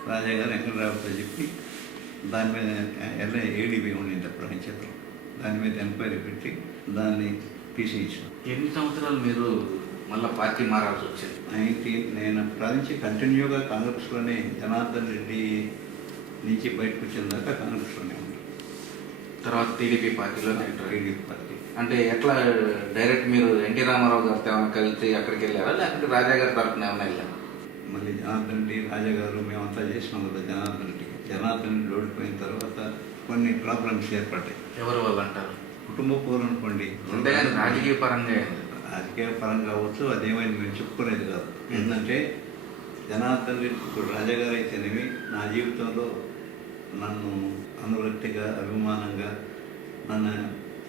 రాజాగారు వెంకటరావుతో చెప్పి దాని మీద ఏడీబీ ఉండింది అప్పుడు ఆయన చేతిలో, దాని మీద ఎంక్వైరీ పెట్టి దాన్ని తీసేయించాను. ఎన్ని సంవత్సరాలు మీరు మళ్ళీ పార్టీ మారాల్సి వచ్చింది? నేను అప్పటి నుంచి కంటిన్యూగా కాంగ్రెస్లోనే, జనార్దన్ రెడ్డి నుంచి బయటకు వచ్చిన దాకా కాంగ్రెస్లోనే ఉంది. తర్వాత టీడీపీ పార్టీలో టీడీపీ పార్టీ అంటే ఎట్లా డైరెక్ట్ మీరు ఎన్టీ రామారావు గారితో ఏమైనా కలిసి అక్కడికి వెళ్ళారా, లేకపోతే రాజాగారి తరఫున ఏమైనా వెళ్ళారా? మళ్ళీ జనార్దన్ రెడ్డి రాజాగారు మేమంతా చేసినాం కదా. జనార్దన్ రెడ్డి ఓడిపోయిన తర్వాత కొన్ని ప్రాబ్లమ్స్ ఏర్పడ్డాయి. ఎవరి వల్ల అంటారు? కుటుంబ పోరు అనుకోండి, అంతేగాని రాజకీయ పరంగా రాజకీయ పరంగా కావచ్చు, అదేమైంది మేము చెప్పుకునేది కాదు. ఏంటంటే జనార్దన్ రెడ్డి ఇప్పుడు రాజాగారు అయితేనేమి నా జీవితంలో నన్ను అనురక్తిగా అభిమానంగా నన్ను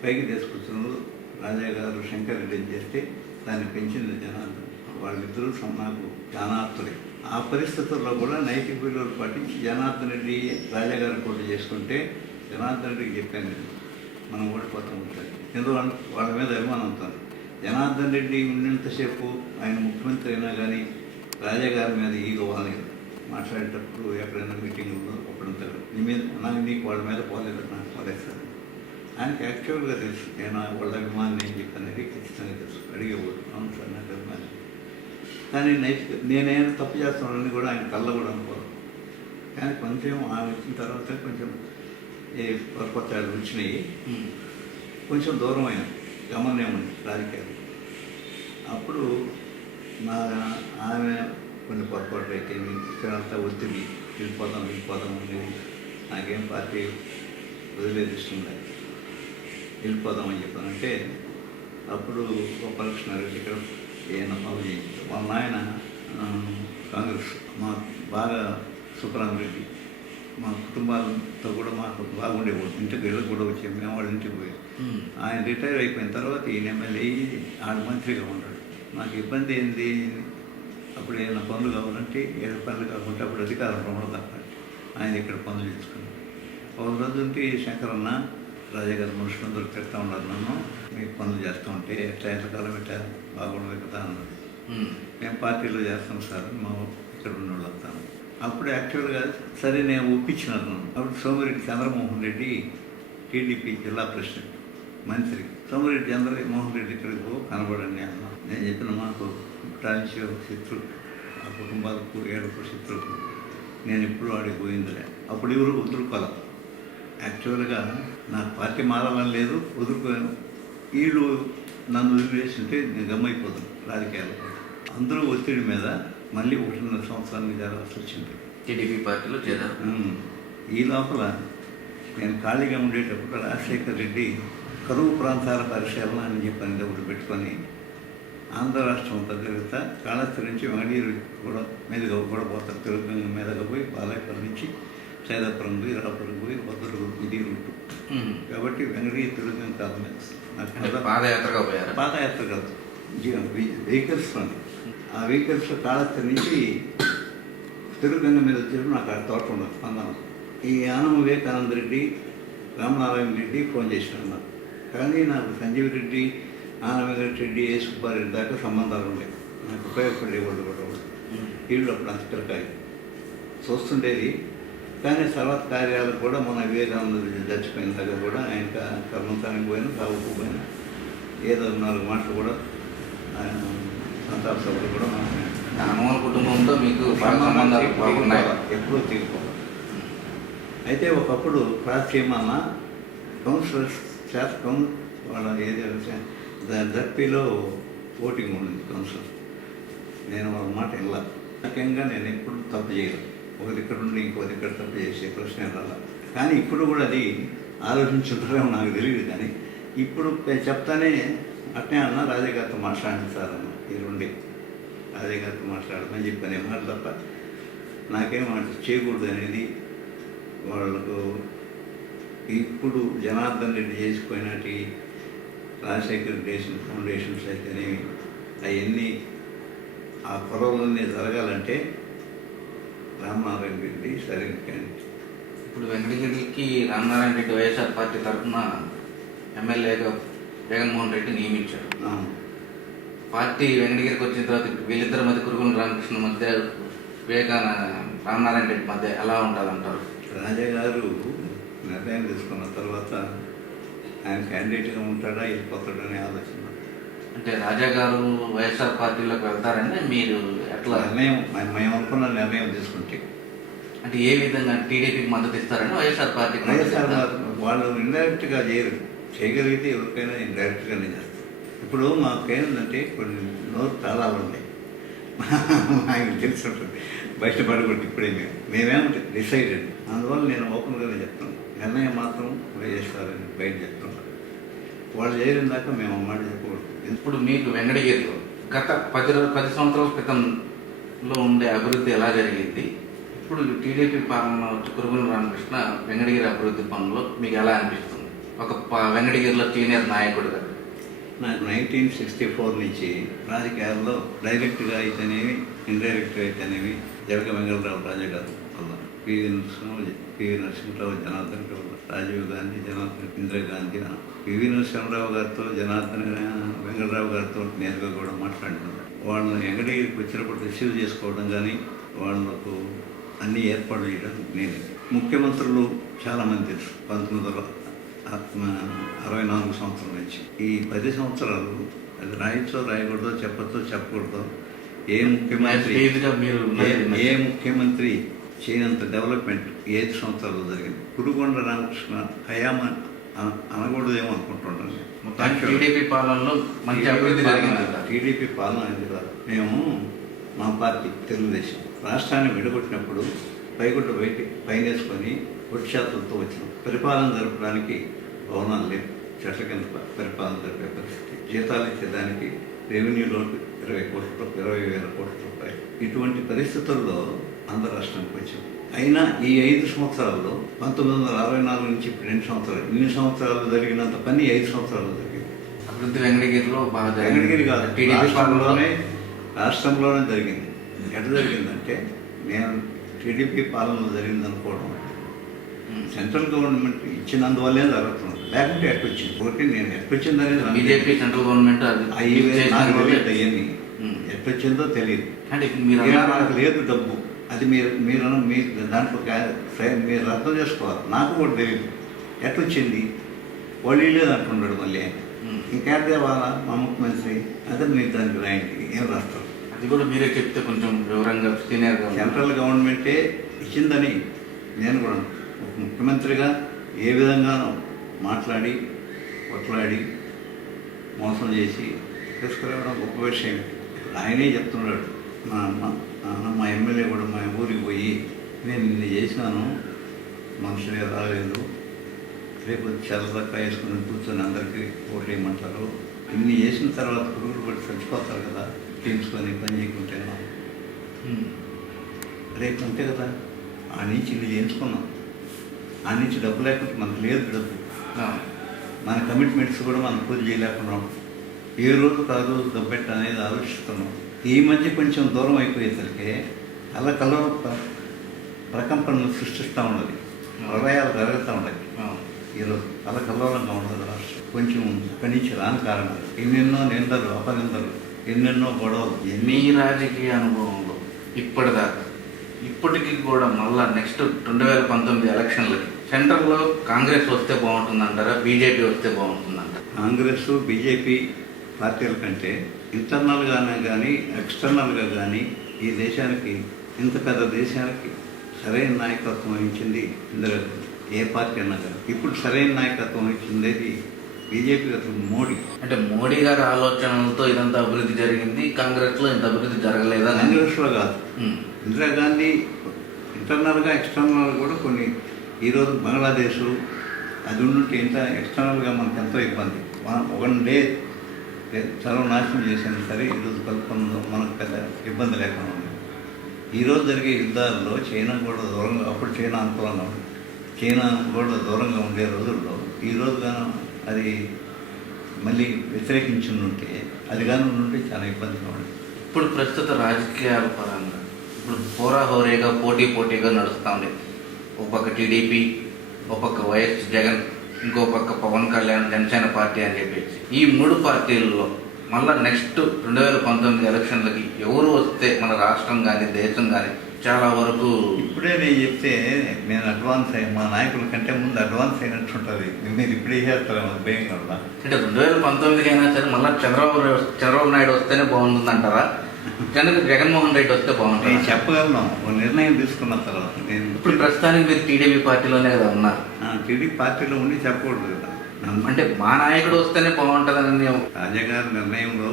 పైకి తీసుకొచ్చినప్పుడు రాజాగారు శంకర్ రెడ్డిని చేస్తే దాన్ని పెంచింది జనార్దన్. వాళ్ళిద్దరూ నాకు చాలా ఆప్తులే. ఆ పరిస్థితుల్లో కూడా నైతిక విలువలు పాటించి జనార్దన్ రెడ్డి రాజాగారు పోటీ చేసుకుంటే జనార్దన్ రెడ్డికి చెప్పాను, మనం ఓడిపోతూ ఉంటుంది. ఎందుకంటే వాళ్ళ మీద అభిమానం ఉంటుంది. జనార్దన్ రెడ్డి ఉన్నంతసేపు ఆయన ముఖ్యమంత్రి అయినా కానీ రాజాగారి మీద ఈగో వాళ్ళని మాట్లాడేటప్పుడు ఎక్కడైనా మీటింగ్లో ఒక ఎప్పుడు తెలియదు నీ మీద నీకు వాళ్ళ మీద పోలేదు నాకు పోలేదు సార్ ఆయనకి యాక్చువల్గా తెలుసు నేను వాళ్ళ అభిమాని నేను చెప్పనేది ఖచ్చితంగా తెలుసు అడిగేవాడు అవును సార్ నాకు అభిమాని కానీ నేనేం తప్పు చేస్తున్నానని కూడా ఆయన కళ్ళ కూడా అనుకోరు కానీ కొంచెం ఆమె వచ్చిన తర్వాత కొంచెం ఏ పొరపత్రాలు వచ్చినాయి కొంచెం దూరం అయినా గమనం ఉంది రాజకీయాలు అప్పుడు నా ఆమె కొన్ని పొరపాట్లు అయితే ఇక్కడంతా ఒత్తిడి వెళ్ళిపోదాం అని నాకేం పార్టీ వదిలేదు ఇష్టం లేదు వెళ్ళిపోదామని చెప్పానంటే అప్పుడు గోపాలకృష్ణ రెడ్డి ఇక్కడ ఏమైనా పనులు చేయించారు వాళ్ళ నాయన కాంగ్రెస్ మా బాగా సుబ్రహ్మరెడ్డి మా కుటుంబాలతో కూడా మాకు బాగుండేవాడు ఇంటికి వెళ్ళి కూడా వచ్చాము మేము వాళ్ళ ఇంటికి పోయి ఆయన రిటైర్ అయిపోయిన తర్వాత ఈయన ఎమ్మెల్యే ఆడ మంత్రిగా ఉన్నాడు నాకు ఇబ్బంది ఏంది అప్పుడు ఏమైనా పనులు కావాలంటే ఏదో పనులు కాకుండా అప్పుడు అధికారంలో ఉండదు తప్ప ఆయన ఇక్కడ పనులు చేసుకున్నాను ఒక రోజు ఉంటే శంకరన్న రాజాగారి మనుషులందరూ తిడతా ఉన్నారు నన్ను మీకు పనులు చేస్తూ ఉంటే ఎట్లా ఎంతకాలం ఎట్లా బాగుండదు కదా అన్నారు మేము పార్టీలో చేస్తాం సార్ మా ఇక్కడ ఉన్న వాళ్ళు వస్తాను అప్పుడు యాక్చువల్గా సరే నేను ఒప్పించినాను అప్పుడు సోమిరెడ్డి చంద్రమోహన్ రెడ్డి టీడీపీ జిల్లా ప్రెసిడెంట్ మంత్రి సోమిరెడ్డి చంద్రమోహన్ రెడ్డి ఇక్కడికి కనబడండి అన్నాను నేను చెప్పిన మాకు రాజకీయ శత్రువు ఆ కుటుంబాలకు 7 శత్రువులు నేను ఇప్పుడు వాడికి పోయిందిలే అప్పుడు ఎవరు వదులుకోవాలి యాక్చువల్గా నాకు పార్టీ మారాలని లేదు వదులుకోను వీళ్ళు నన్ను వదిలివేస్తుంటే నేను గమ్మైపోతాను రాజకీయాలు అందరూ ఒత్తిడి మీద మళ్ళీ 1.5 సంవత్సరానికి జరగాల్సి వచ్చింది టీడీపీ పార్టీలో చేరారు ఈ లోపల నేను ఖాళీగా ఉండేటప్పుడు రాజశేఖర్ రెడ్డి కరువు ప్రాంతాల పరిశీలన అని చెప్పని ఒకటి పెట్టుకొని ఆంధ్ర రాష్ట్రం అంతా తిరుగుతా కాళహస్తి నుంచి వెంగళూరు కూడా మీదుగా కూడా పోతారు తెలుగు మీదగా పోయి బాలాయపురం నుంచి సైదాపురం పోయి రాపురం పోయి వద్దరు ఇది రూటు కాబట్టి వెంగళూరు తెలుగు కాదు నాకు పాదయాత్రగా పోయారు పాదయాత్ర కాదు వెహికల్స్ ఉంది ఆ వెహికల్స్ కాళహస్తి నుంచి తెలుగు మీద వచ్చేప్పుడు నాకు ఆ తోట ఉండదు స్పందన ఈ ఆనం వివేకానంద రెడ్డి రామనారాయణ రెడ్డి ఫోన్ చేసిన కానీ నాకు సంజీవ్ రెడ్డి ఆనందరెడ్డి రెడ్డి ఏ సుబ్బారెడ్డి దాకా సంబంధాలు ఉండేవి నాకు ఉపయోగపడేవాళ్ళు కూడా వీళ్ళు అప్పుడు అంతకాయ చూస్తుండేది కానీ తర్వాత కార్యాలకు కూడా మన వివేకానంద చచ్చిపోయిన దగ్గర కూడా ఆయన కర్మస్థానికి పోయినా సాగుకు పోయినా ఏదో 4 మాటలు కూడా ఆయన సంతాప సభలు కూడా హనుమాన్ కుటుంబంతో మీకు సంబంధాలు బాగున్నాయి ఎప్పుడూ తీరుకోవాలి అయితే ఒకప్పుడు ప్రాచీన కౌన్సిలర్స్ శాసకం వాళ్ళ ఏదో దర్పిలో ఓటింగ్ ఉంది కౌన్సిలర్ నేను ఒక మాట ఇలా ముఖ్యంగా నేను ఎప్పుడు తప్పు చేయలేదు ఒక దగ్గర ఉండి ఇంకో దగ్గర తప్పు చేసే ప్రశ్న రాలా కానీ ఇప్పుడు కూడా అది ఆలోచించుంటారేమో నాకు తెలియదు కానీ ఇప్పుడు చెప్తానే అట్నే అన్న రాజాగారితో మాట్లాడండి సార్ అన్న ఈ రెండే రాజాగారితో మాట్లాడమని చెప్పాను మాట తప్ప నాకేం మాట చేయకూడదు అనేది వాళ్ళకు ఇప్పుడు జనార్దన్ రెడ్డి చేసిపోయినట్టు రాజశేఖర్ ఫౌండేషన్స్ అయితేనేవి అవన్నీ ఆ పొరవలన్నీ జరగాలంటే రామనారాయణ రెడ్డి సరైన క్యాండిడేట్ ఇప్పుడు వెంకటగిరికి రామనారాయణ రెడ్డి వైఎస్ఆర్ పార్టీ తరఫున ఎమ్మెల్యేగా జగన్మోహన్ రెడ్డి నియమించారు పార్టీ వెంకటగిరికి వచ్చిన తర్వాత వీళ్ళిద్దరి మధ్య కురుగుల రామకృష్ణ మధ్య రామనారాయణ రెడ్డి మధ్య ఎలా ఉంటుందంటారు రాజా గారు నిర్ణయం తీసుకున్న తర్వాత ఆయన క్యాండిడేట్గా ఉంటాడా వెళ్ళిపోతాడనే ఆలోచన అంటే రాజా గారు వైఎస్ఆర్ పార్టీలోకి వెళ్తారని మీరు ఎట్లా నిర్ణయం మేము అనుకున్న నిర్ణయం తీసుకుంటే అంటే ఏ విధంగా టీడీపీకి మద్దతు ఇస్తారని వైఎస్ఆర్ పార్టీకి వైఎస్ఆర్ వాళ్ళు ఇండైరెక్ట్గా చేయగలిగితే ఎవరికైనా ఇండైరెక్ట్గానే చేస్తారు ఇప్పుడు మాకేంటంటే కొన్ని నోరు చాలా ఉన్నాయి ఆయనకు తెలిసి ఉంటుంది బయటపడకూడదు ఇప్పుడే మేమేమంటే డిసైడెడ్ అందువల్ల నేను ఓపెన్గానే చెప్తాను నిర్ణయం మాత్రం వేసేస్తారని బయట చెప్తున్నాను వాళ్ళు చేయడం దాకా మేము మాట చెప్పకూడదు ఇప్పుడు మీకు వెంకటగిరిలో గత 10 సంవత్సరాల క్రితంలో ఉండే అభివృద్ధి ఎలా జరిగింది ఇప్పుడు టీడీపీ పాలన కురుగుల రామకృష్ణ వెంకటగిరి అభివృద్ధి పనుల్లో మీకు ఎలా అనిపిస్తుంది ఒక వెంకటగిరిలో సీనియర్ నాయకుడుగా నాకు 1964 నుంచి రాజకీయాల్లో డైరెక్ట్గా అయితేనేవి ఇండైరెక్ట్గా అయితేనేవి జగ వెంకటరావు రాజా గారు వల్ల పివి నరసింహరావు జనార్దన్ రావు రాజీవ్ గాంధీ జనార్దన్ ఇందిరాగాంధీ పివి నరసింహరావు గారితో జనార్దన్ వెంకటరావు గారితో నేరుగా కూడా మాట్లాడుతున్నారు వాళ్ళని వెంకటగిరికి వచ్చినప్పుడు రిసీవ్ చేసుకోవడం కానీ వాళ్ళకు అన్ని ఏర్పాట్లు చేయడం నేను ముఖ్యమంత్రులు చాలామంది తెలుసు 1964 సంవత్సరం నుంచి. ఈ 10 సంవత్సరాలు అది రాయొచ్చో రాయకూడదో, చెప్పొచ్చో చెప్పకూడదో, ఏ ముఖ్యమంత్రి ఏ ముఖ్యమంత్రి చేయనంత డెవలప్మెంట్ 5 సంవత్సరాలు జరిగింది. కురుగొండ రామకృష్ణ హయామ అనకూడదేమో అనుకుంటున్నాను. టీడీపీ పాలనలో మంచి అభివృద్ధి జరిగింది. టీడీపీ పాలన అనేది కాదు. మేము మా పార్టీ తెలుగుదేశం రాష్ట్రాన్ని విడగొట్టినప్పుడు పైగుడ్డ పైన వేసుకొని ఒట్టి చేతులతో వచ్చినాం. పరిపాలన జరపడానికి భవనాలు లేవు, చెట్ల కింద పరిపాలన జరిపే పరిస్థితి. జీతాలు ఇచ్చేదానికి రెవెన్యూ లోటు 20,000 కోట్ల రూపాయలు. ఇటువంటి పరిస్థితుల్లో ఆంధ్ర రాష్ట్రానికి వచ్చాం. అయినా ఈ 5 సంవత్సరాల్లో 1964 నుంచి ఇప్పుడు 2 సంవత్సరాలు, ఇన్ని సంవత్సరాలు జరిగినంత పని 5 సంవత్సరాలు జరిగింది. అభివృద్ధి వెంకటగిరిలో బాగా వెంకటగిరి కాదు, రాష్ట్రంలోనే జరిగింది. ఎట్లా జరిగిందంటే, నేను టీడీపీ పాలనలో జరిగింది అనుకోవడం, సెంట్రల్ గవర్నమెంట్ ఇచ్చినందువల్లే జరుగుతుంది. లేకుంటే ఎట్టొచ్చింది ఒకటి, నేను ఎట్టొచ్చిందనేది బీజేపీ సెంట్రల్ గవర్నమెంట్ అవన్నీ ఎట్టొచ్చిందో తెలియదు. అంటే నాకు లేదు డబ్బు, అది మీరు దాంట్లో మీరు అర్థం చేసుకోవాలి. నాకు కూడా తెలియదు ఎట్టొచ్చింది. వాళ్ళు లేదు అంటున్నాడు మళ్ళీ. ఇంకేంటే వాళ్ళ మా ముఖ్యమంత్రి అదే మీరు దానికి రాయండి, ఏం రాస్తారు? అది కూడా మీరే చెప్తే కొంచెం వివరంగా సీనియర్గా. సెంట్రల్ గవర్నమెంటే ఇచ్చిందని నేను కూడా ఒక ముఖ్యమంత్రిగా ఏ విధంగానో మాట్లాడి కొట్లాడి మోసం చేసి తీసుకురావడం గొప్ప విషయం. ఆయనే చెప్తున్నాడు, మా ఎమ్మెల్యే కూడా మా ఊరికి పోయి నేను నిన్ను చేసినాను, మనుషులే రాలేదు, రేపు చల్లదక్క వేసుకుని కూర్చొని అందరికీ ఓట్లు వేయమంటారు, ఇన్ని చేసిన తర్వాత పురుగులు పట్టి చచ్చిపోతారు కదా, తీర్చుకొని పని చేయకుంటే రేపు అంతే కదా. ఆ నుంచి ఇల్లు చేయించుకున్నాం, ఆ నుంచి డబ్బు లేకుంటే మనకు లేదు డబ్బు. మన కమిట్మెంట్స్ కూడా మనం పూర్తి చేయలేకున్నాం. ఏ రోజు కాదు డబ్బెట్ట అనేది ఆలోచిస్తున్నాం. ఈ మధ్య కొంచెం దూరం అయిపోయేసరికి అలా కలవ ప్రకంపనలు సృష్టిస్తూ ఉన్నది, ప్రళయాలు జరుగుతూ ఉన్నాయి. ఈరోజు అలా కల్లోలంగా ఉండదు రాష్ట్రం. కొంచెం ఇక్కడి నుంచి రాని కారణాలు ఎన్నెన్నో నిందలు అపనిందలు, ఎన్నెన్నో గొడవలు. మీ రాజకీయ అనుభవంలో ఇప్పటికీ కూడా మళ్ళా నెక్స్ట్ 2019 ఎలక్షన్లకి సెంట్రల్లో కాంగ్రెస్ వస్తే బాగుంటుందంటారా, బీజేపీ వస్తే బాగుంటుందంటారా? కాంగ్రెస్ బీజేపీ పార్టీల కంటే ఇంటర్నల్గానే కానీ ఎక్స్టర్నల్గా కానీ ఈ దేశానికి, ఇంత పెద్ద దేశానికి సరైన నాయకత్వం వహించింది ఇందులో ఏ పార్టీ అన్నా కానీ. ఇప్పుడు సరైన నాయకత్వం వహించింది బీజేపీ అసలు మోడీ. అంటే మోడీ గారి ఆలోచనలతో ఇదంతా అభివృద్ధి జరిగింది, కాంగ్రెస్లో ఇంత అభివృద్ధి జరగలేదా? కాంగ్రెస్లో కాదు, ఇందిరాగాంధీ ఇంటర్నల్గా ఎక్స్టర్నల్ కూడా కొన్ని. ఈరోజు బంగ్లాదేశ్ అది ఉంటే ఇంత ఎక్స్టర్నల్గా మనకు ఎంతో ఇబ్బంది. మనం 1 డే సర్వనాశనం చేసాను సరే, ఈరోజు కలుపుకుందో మనకు పెద్ద ఇబ్బంది లేకుండా ఉంది. ఈరోజు జరిగే యుద్ధాల్లో చైనా కూడా దూరంగా, అప్పుడు చైనా అనుకూలంగా ఉంది, చైనా కూడా దూరంగా ఉండే రోజుల్లో ఈరోజు కానీ అది మళ్ళీ వ్యతిరేకించి ఉంటే, అది కానీ ఉంటే చాలా ఇబ్బందిగా ఉంది. ఇప్పుడు ప్రస్తుత రాజకీయాల పరంగా ఇప్పుడు హోరాహోరీగా పోటీగా నడుస్తూ ఉంది. ఒక పక్క టీడీపీ, ఒక పక్క వైఎస్ జగన్, ఇంకో పక్క పవన్ కళ్యాణ్ జనసేన పార్టీ అని చెప్పేసి ఈ 3 పార్టీల్లో మళ్ళీ నెక్స్ట్ 2019 ఎలక్షన్లకి ఎవరు వస్తే మన రాష్ట్రం కానీ దేశం కానీ చాలా వరకు. ఇప్పుడే నేను చెప్తే నేను అడ్వాన్స్ అయ్యి మా నాయకుల కంటే ముందు అడ్వాన్స్ అయినట్టుంటుంది. మీరు ఇప్పుడే చేస్తారు మాకు భయం కదా. అంటే 2019 అయినా సరే మళ్ళీ చంద్రబాబు నాయుడు వస్తేనే బాగుంటుంది అంటారా, జగన్మోహన్ రెడ్డి వస్తే బాగుంటుంది? నేను చెప్పగలను ఒక నిర్ణయం తీసుకున్న తర్వాత. నేను ఇప్పుడు ప్రస్తుతానికి మీరు టీడీపీ పార్టీలోనే కదా ఉన్నారు. టీడీపీ పార్టీలో ఉండి చెప్పకూడదు కదా. అంటే మా నాయకుడు వస్తేనే బాగుంటుందని రాజాగారి నిర్ణయంలో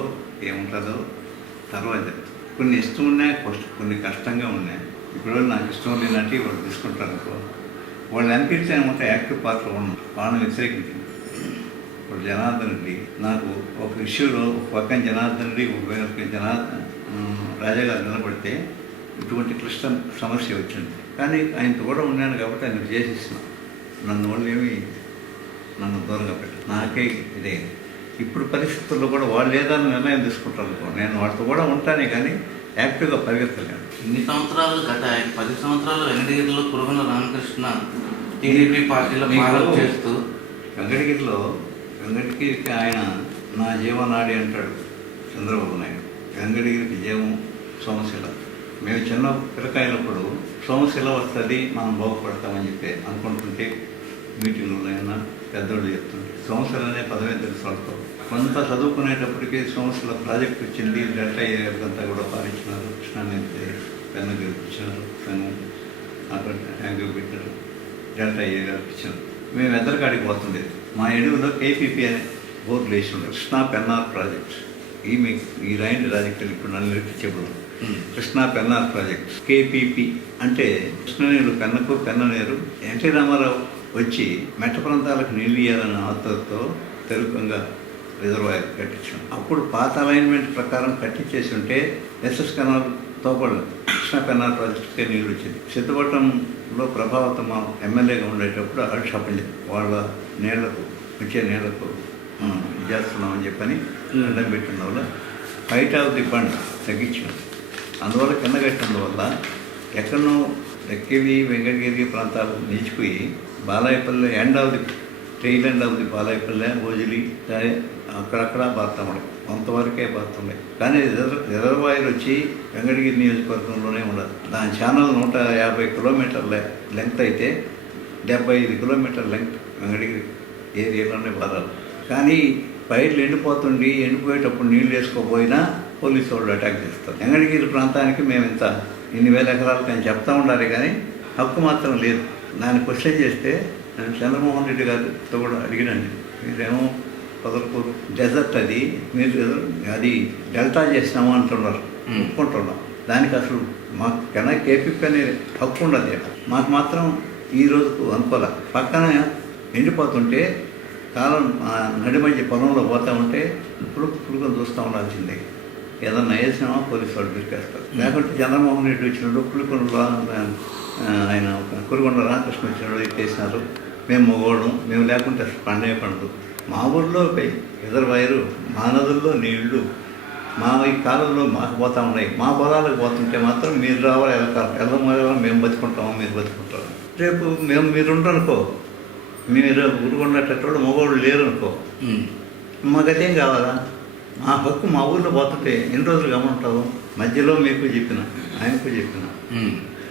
ఏముంటుందో తర్వాత చెప్తాను. కొన్ని ఇష్టం ఉన్నాయి, కొన్ని కష్టంగా ఉన్నాయి. ఇప్పుడు నాకు ఇష్టం లేనట్టు వాళ్ళు తీసుకుంటారు అనుకో, వాళ్ళు అనిపిస్తే ఏమంటే యాక్టివ్ పార్టీలో ఉన్నారు, వాళ్ళని వ్యతిరేకించింది. ఇప్పుడు జనార్దన్ రెడ్డి నాకు ఒక ఇష్యూలో ఒక పక్కన జనార్దన్ రెడ్డి, ఒక రాజాగారు నిలబడితే ఇటువంటి క్లిష్ట సమస్య వచ్చింది. కానీ ఆయనతో కూడా ఉన్నాను కాబట్టి ఆయన చేసేస్తున్నాను. నన్ను దూరంగా పెట్టారు, నాకే ఇదే. ఇప్పుడు పరిస్థితుల్లో కూడా వాళ్ళు ఏదైనా నిర్ణయం తీసుకుంటారు అనుకో, నేను వాళ్ళతో కూడా ఉంటానే కానీ యాక్టివ్గా పరిగెత్తలేను. ఇన్ని సంవత్సరాలు, గత 10 సంవత్సరాలు వెంకటగిరిలో కురుగొండ రామకృష్ణ టీడీపీ పార్టీలో పాలన చేస్తూ, వెంకటగిరికి ఆయన నా జీవనాడి అంటాడు చంద్రబాబు నాయుడు. వెంకటగిరికి జీవం సమస్యల. మేము చిన్న పిల్లకాయలప్పుడు సమస్యలో వస్తుంది, మనం బాగుపడతామని చెప్పి అనుకుంటుంటే మీటింగ్లో అయినా పెద్దోళ్ళు చెప్తుంటే సమస్యలు అనే పదమే తెలుసు వాళ్ళతో. కొంత చదువుకునేటప్పటికీ సమస్యల ప్రాజెక్ట్ వచ్చింది, డెల్టా ఏరియాకంతా కూడా పాలించినారు, కృష్ణానది పెన్ను గెలిపించినారు, పెన్ను అక్కడ ట్యాంకు పెట్టారు, డెల్టా ఏరియాకి ఇచ్చినారు. మేము ఎద్దరికాడికి పోతుండేది. మా ఎడుగులో కేపీపీ అనే బోర్డు వేసి ఉండేది, కృష్ణా పెన్నార్ ప్రాజెక్ట్. ఈ రాయండి రాజకీయాలు ఇప్పుడు నన్ను చెప్పడం కృష్ణా పెన్నార్ ప్రాజెక్ట్ కేపీపీ అంటే కృష్ణనీరు పెన్నకు పెన్ననీరు. ఎన్టీ రామారావు వచ్చి మెట్ట ప్రాంతాలకు నీళ్ళు ఇవ్వాలన్న ఆతతో తెలుగుగా రిజర్వాయర్ కట్టించాం. అప్పుడు పాత అలైన్మెంట్ ప్రకారం కట్టించేసి ఉంటే ఎస్ఎస్ కెనాల్తో పాటు కృష్ణా పెన్నార్ ప్రాజెక్టుకే నీళ్ళు వచ్చింది. సిద్ధపట్నంలో ప్రభావితం ఎమ్మెల్యేగా ఉండేటప్పుడు అడ్డు వాళ్ళ నీళ్లకు వచ్చే నీళ్లకు చేస్తున్నామని చెప్పని అడ్డం పెట్టిన వల్ల హైట్ ఆఫ్ ది ఫండ్ తగ్గించాం. అందువల్ల కింద కట్టినందువల్ల ఎక్కడనో లెక్కిలి వెంకటగిరి ప్రాంతాలు నిలిచిపోయి Balayapalle tail end of the Balayapalle Ojili అక్కడక్కడ బారుతామడే, కొంతవరకే బారుతుండే. కానీ రిజర్వాయర్ వచ్చి వెంకటగిరి నియోజకవర్గంలోనే ఉండదు. దాని ఛానల్ 150 కిలోమీటర్ల లెంగ్త్ అయితే 75 కిలోమీటర్ లెంగ్త్ వెంకటగిరి ఏరియాలోనే బారాలి. కానీ పైర్లు ఎండిపోయేటప్పుడు నీళ్ళు వేసుకోపోయినా పోలీసు వాళ్ళు అటాక్ చేస్తారు. వెంకటగిరి ప్రాంతానికి మేము ఇన్ని వేల ఎకరాలకు అని చెప్తా ఉండాలి, కానీ హక్కు మాత్రం లేదు. దాన్ని క్వశ్చన్ చేస్తే నేను చంద్రమోహన్ రెడ్డి గారితో కూడా అడిగినండి, మీరేమో పొదలకూరు డెజర్ట్ అది, మీరు అది డెల్టా చేసినాము అంటున్నారు, ఒప్పుకుంటున్నాం. దానికి అసలు మాకు కేపీపీ అనే హక్కు ఉండదు. మాకు మాత్రం ఈ రోజుకు అనుకోలే. పక్కన ఎండిపోతుంటే కాలం నడి మధ్య పొలంలో పోతా ఉంటే పులుకొని చూస్తూ ఉండాల్సిందే. ఏదన్నా వేసినామా పోలీసు వాళ్ళు దొరికేస్తారు. లేకుంటే చంద్రమోహన్ రెడ్డి వచ్చినప్పుడు పులికొండలో ఆయన కురుగొండ రామకృష్ణ వచ్చినప్పుడు ఎత్తేసినారు. మేము మగోళ్ళం, మేము లేకుంటే పండే పండు. మా ఊళ్ళో రిజర్వాయరు, మా నదుల్లో నీళ్లు మా ఈ కాలంలో మాకు పోతా ఉన్నాయి. మా పొలాలకు పోతుంటే మాత్రం మీరు రావాలి, వెళ్ళడం మేము బతుకుంటాము, మీరు బతుకుంటాము. రేపు మీరుండనుకో, మీరు ఊరుకున్నట్టోడు మగవాళ్ళు లేరు అనుకో, మాకదేం కావాలా? మా హక్కు మా ఊళ్ళో పోతుంటే ఎన్ని రోజులు గమనింటావు? మధ్యలో మీకు చెప్పిన, ఆయనకు చెప్పిన,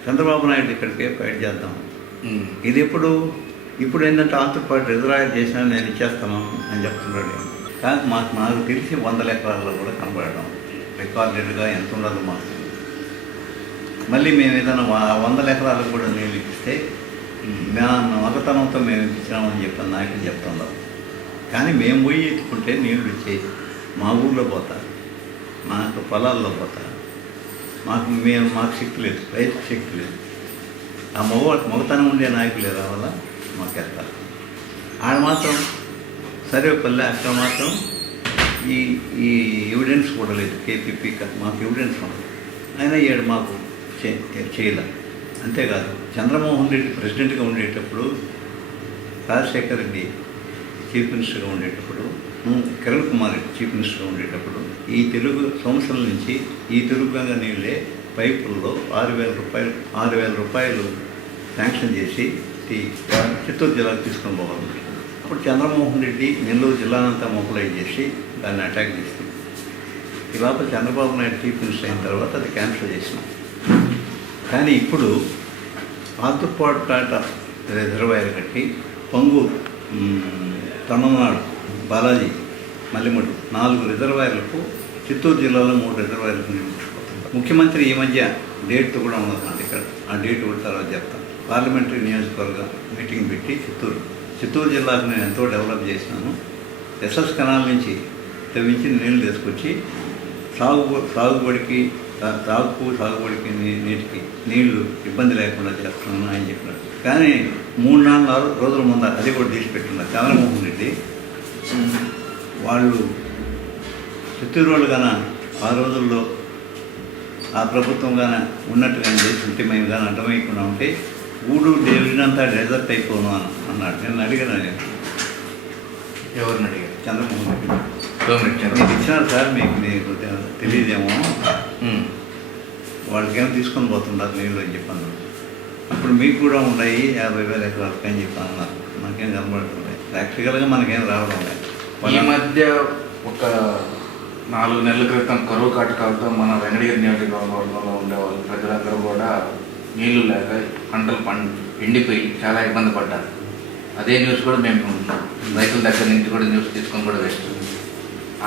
చంద్రబాబు నాయుడు ఇక్కడికే ఫైట్ చేద్దాం. ఇది ఇప్పుడు ఏంటంటే ఆంధ్రపాటు రిజర్వాయర్ చేసినా నేను ఇచ్చేస్తాను అని చెప్తున్నాడు. కానీ నాకు తెలిసి 100 ఎకరాల్లో కూడా కనబడడం రికార్డెడ్గా ఎంత ఉండదు మాకు. మళ్ళీ మేము ఏదైనా 100 ఎకరాలకు కూడా నీళ్ళు ఇస్తే మగతనంతో మేము ఇచ్చినామని చెప్పాను నాయకులు చెప్తున్నాం. కానీ మేము పోయి ఎత్తుకుంటే నీళ్ళు వచ్చేది మా ఊళ్ళో పోతా, మాకు పొలాల్లో పోతా, మాకు శక్తి లేదు, రైతుకు శక్తి లేదు. ఆ మగతనం ఉండే నాయకులే రావాలా మాకు వెళ్తారు. ఆడ మాత్రం సర్వేపల్లె అక్కడ మాత్రం ఈ ఎవిడెన్స్ కూడా లేదు. కేపీపీ మాకు ఎవిడెన్స్ ఉండదు. అయినా ఏడు మాకు చేయలే. అంతేకాదు, చంద్రమోహన్ రెడ్డి ప్రెసిడెంట్గా ఉండేటప్పుడు, రాజశేఖర్ రెడ్డి చీఫ్ మినిస్టర్గా ఉండేటప్పుడు, కిరణ్ కుమార్ రెడ్డి చీఫ్ మినిస్టర్గా ఉండేటప్పుడు ఈ తెలుగు సంవత్సరాల నుంచి ఈ తెలుగు గంగ నీళ్ళే పైపుల్లో 6,000 రూపాయలు శాంక్షన్ చేసి చిత్తూరు జిల్లాకు తీసుకొని పోవాలి. అప్పుడు చంద్రమోహన్ రెడ్డి నెల్లూరు జిల్లానంతా మొబిలైజ్ చేసి దాన్ని అటాక్ చేసింది. ఈ లోపల చంద్రబాబు నాయుడు చీఫ్ మినిస్టర్ అయిన తర్వాత అది క్యాన్సిల్ చేసినాం. కానీ ఇప్పుడు ఆతుపాటు కాట రిజర్వాయర్ కట్టి పొంగు, తమిళనాడు, బాలాజీ, మల్లిమడు 4 రిజర్వాయర్లకు, చిత్తూరు జిల్లాలో 3 రిజర్వాయర్లకు నిర్మించుకోవాలి. ముఖ్యమంత్రి ఈ మధ్య డేట్తో కూడా ఉన్నదండి ఇక్కడ, ఆ డేట్ కూడా తర్వాత చెప్తాను. పార్లమెంటరీ నియోజకవర్గ మీటింగ్ పెట్టి చిత్తూరు జిల్లాకు నేను ఎంతో డెవలప్ చేసినాను. ఎస్ఎస్ కెనాల్ నుంచి తవ్వించి నీళ్ళు తీసుకొచ్చి సాగుబడికి నీటికి నీళ్లు ఇబ్బంది లేకుండా చేస్తున్నాను అని చెప్పినారు. కానీ 3-4 రోజుల ముందు అది కూడా తీసిపెట్టున్నారు చంద్రమోహన్ రెడ్డి. వాళ్ళు చిత్తూరు వాళ్ళు కానీ ఆ రోజుల్లో ఆ ప్రభుత్వం కానీ ఉన్నట్టుగానే చేస్తుంటే మేము కానీ అర్థమైకుండా ఉంటే దేవుడినంతా డెజర్ట్ అయిపోను అన్నాడు. నేను అడిగాను, ఎవరిని అడిగారు? చంద్రమోహన్ రెడ్డి. మీకు ఇచ్చినారు సార్, మీకు తెలియదేమో, వాళ్ళకేమో తీసుకొని పోతున్నారు నీళ్ళు అని చెప్పాను. అప్పుడు మీకు కూడా ఉన్నాయి 50,000 ఎకరాలకు అని చెప్పాను. నాకేం కనబడుతుంది, ప్రాక్టికల్గా మనకేం రావడం లేదు. ఈ మధ్య ఒక 4 నెలల క్రితం కరువు కాటకాలతో మన వెంకటగిరి నియోజకవర్గంలో ఉండేవాళ్ళు ప్రజలందరూ కూడా నీళ్లు లేక పంటలు ఎండిపోయి చాలా ఇబ్బంది పడ్డారు. అదే న్యూస్ కూడా మేము రైతుల దగ్గర నుంచి కూడా న్యూస్ తీసుకొని కూడా వేస్తున్నాం.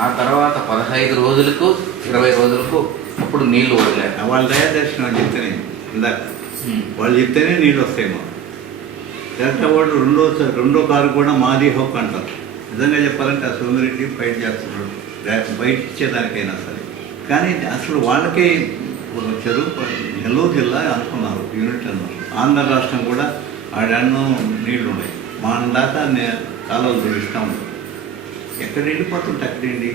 ఆ తర్వాత 15 రోజులకు 20 రోజులకు అప్పుడు నీళ్లు వదిలేరు. వాళ్ళ దయాదర్శనం అని చెప్తేనే ఇందాక వాళ్ళు చెప్తేనే నీళ్ళు వస్తాయేమో. డెల్టా వాళ్ళు రెండో కారు కూడా మాది హక్కు అంటారు. నిజంగా చెప్పాలంటే ఆ సోమిరెడ్డి ఫైట్ చేస్తున్నాడు బయట ఇచ్చేదానికైనా సరే. కానీ అసలు వాళ్ళకే చెరువు నెల్లూరు జిల్లా అనుకున్నారు, యూనిట్ అన్నారు. ఆంధ్ర రాష్ట్రం కూడా ఆడన్నో నీళ్లు ఉన్నాయి. మా దాకా కాలువలు తోడిస్తూ ఉంటాం. ఎక్కడ ఎండిపోతుంటే అక్కడండి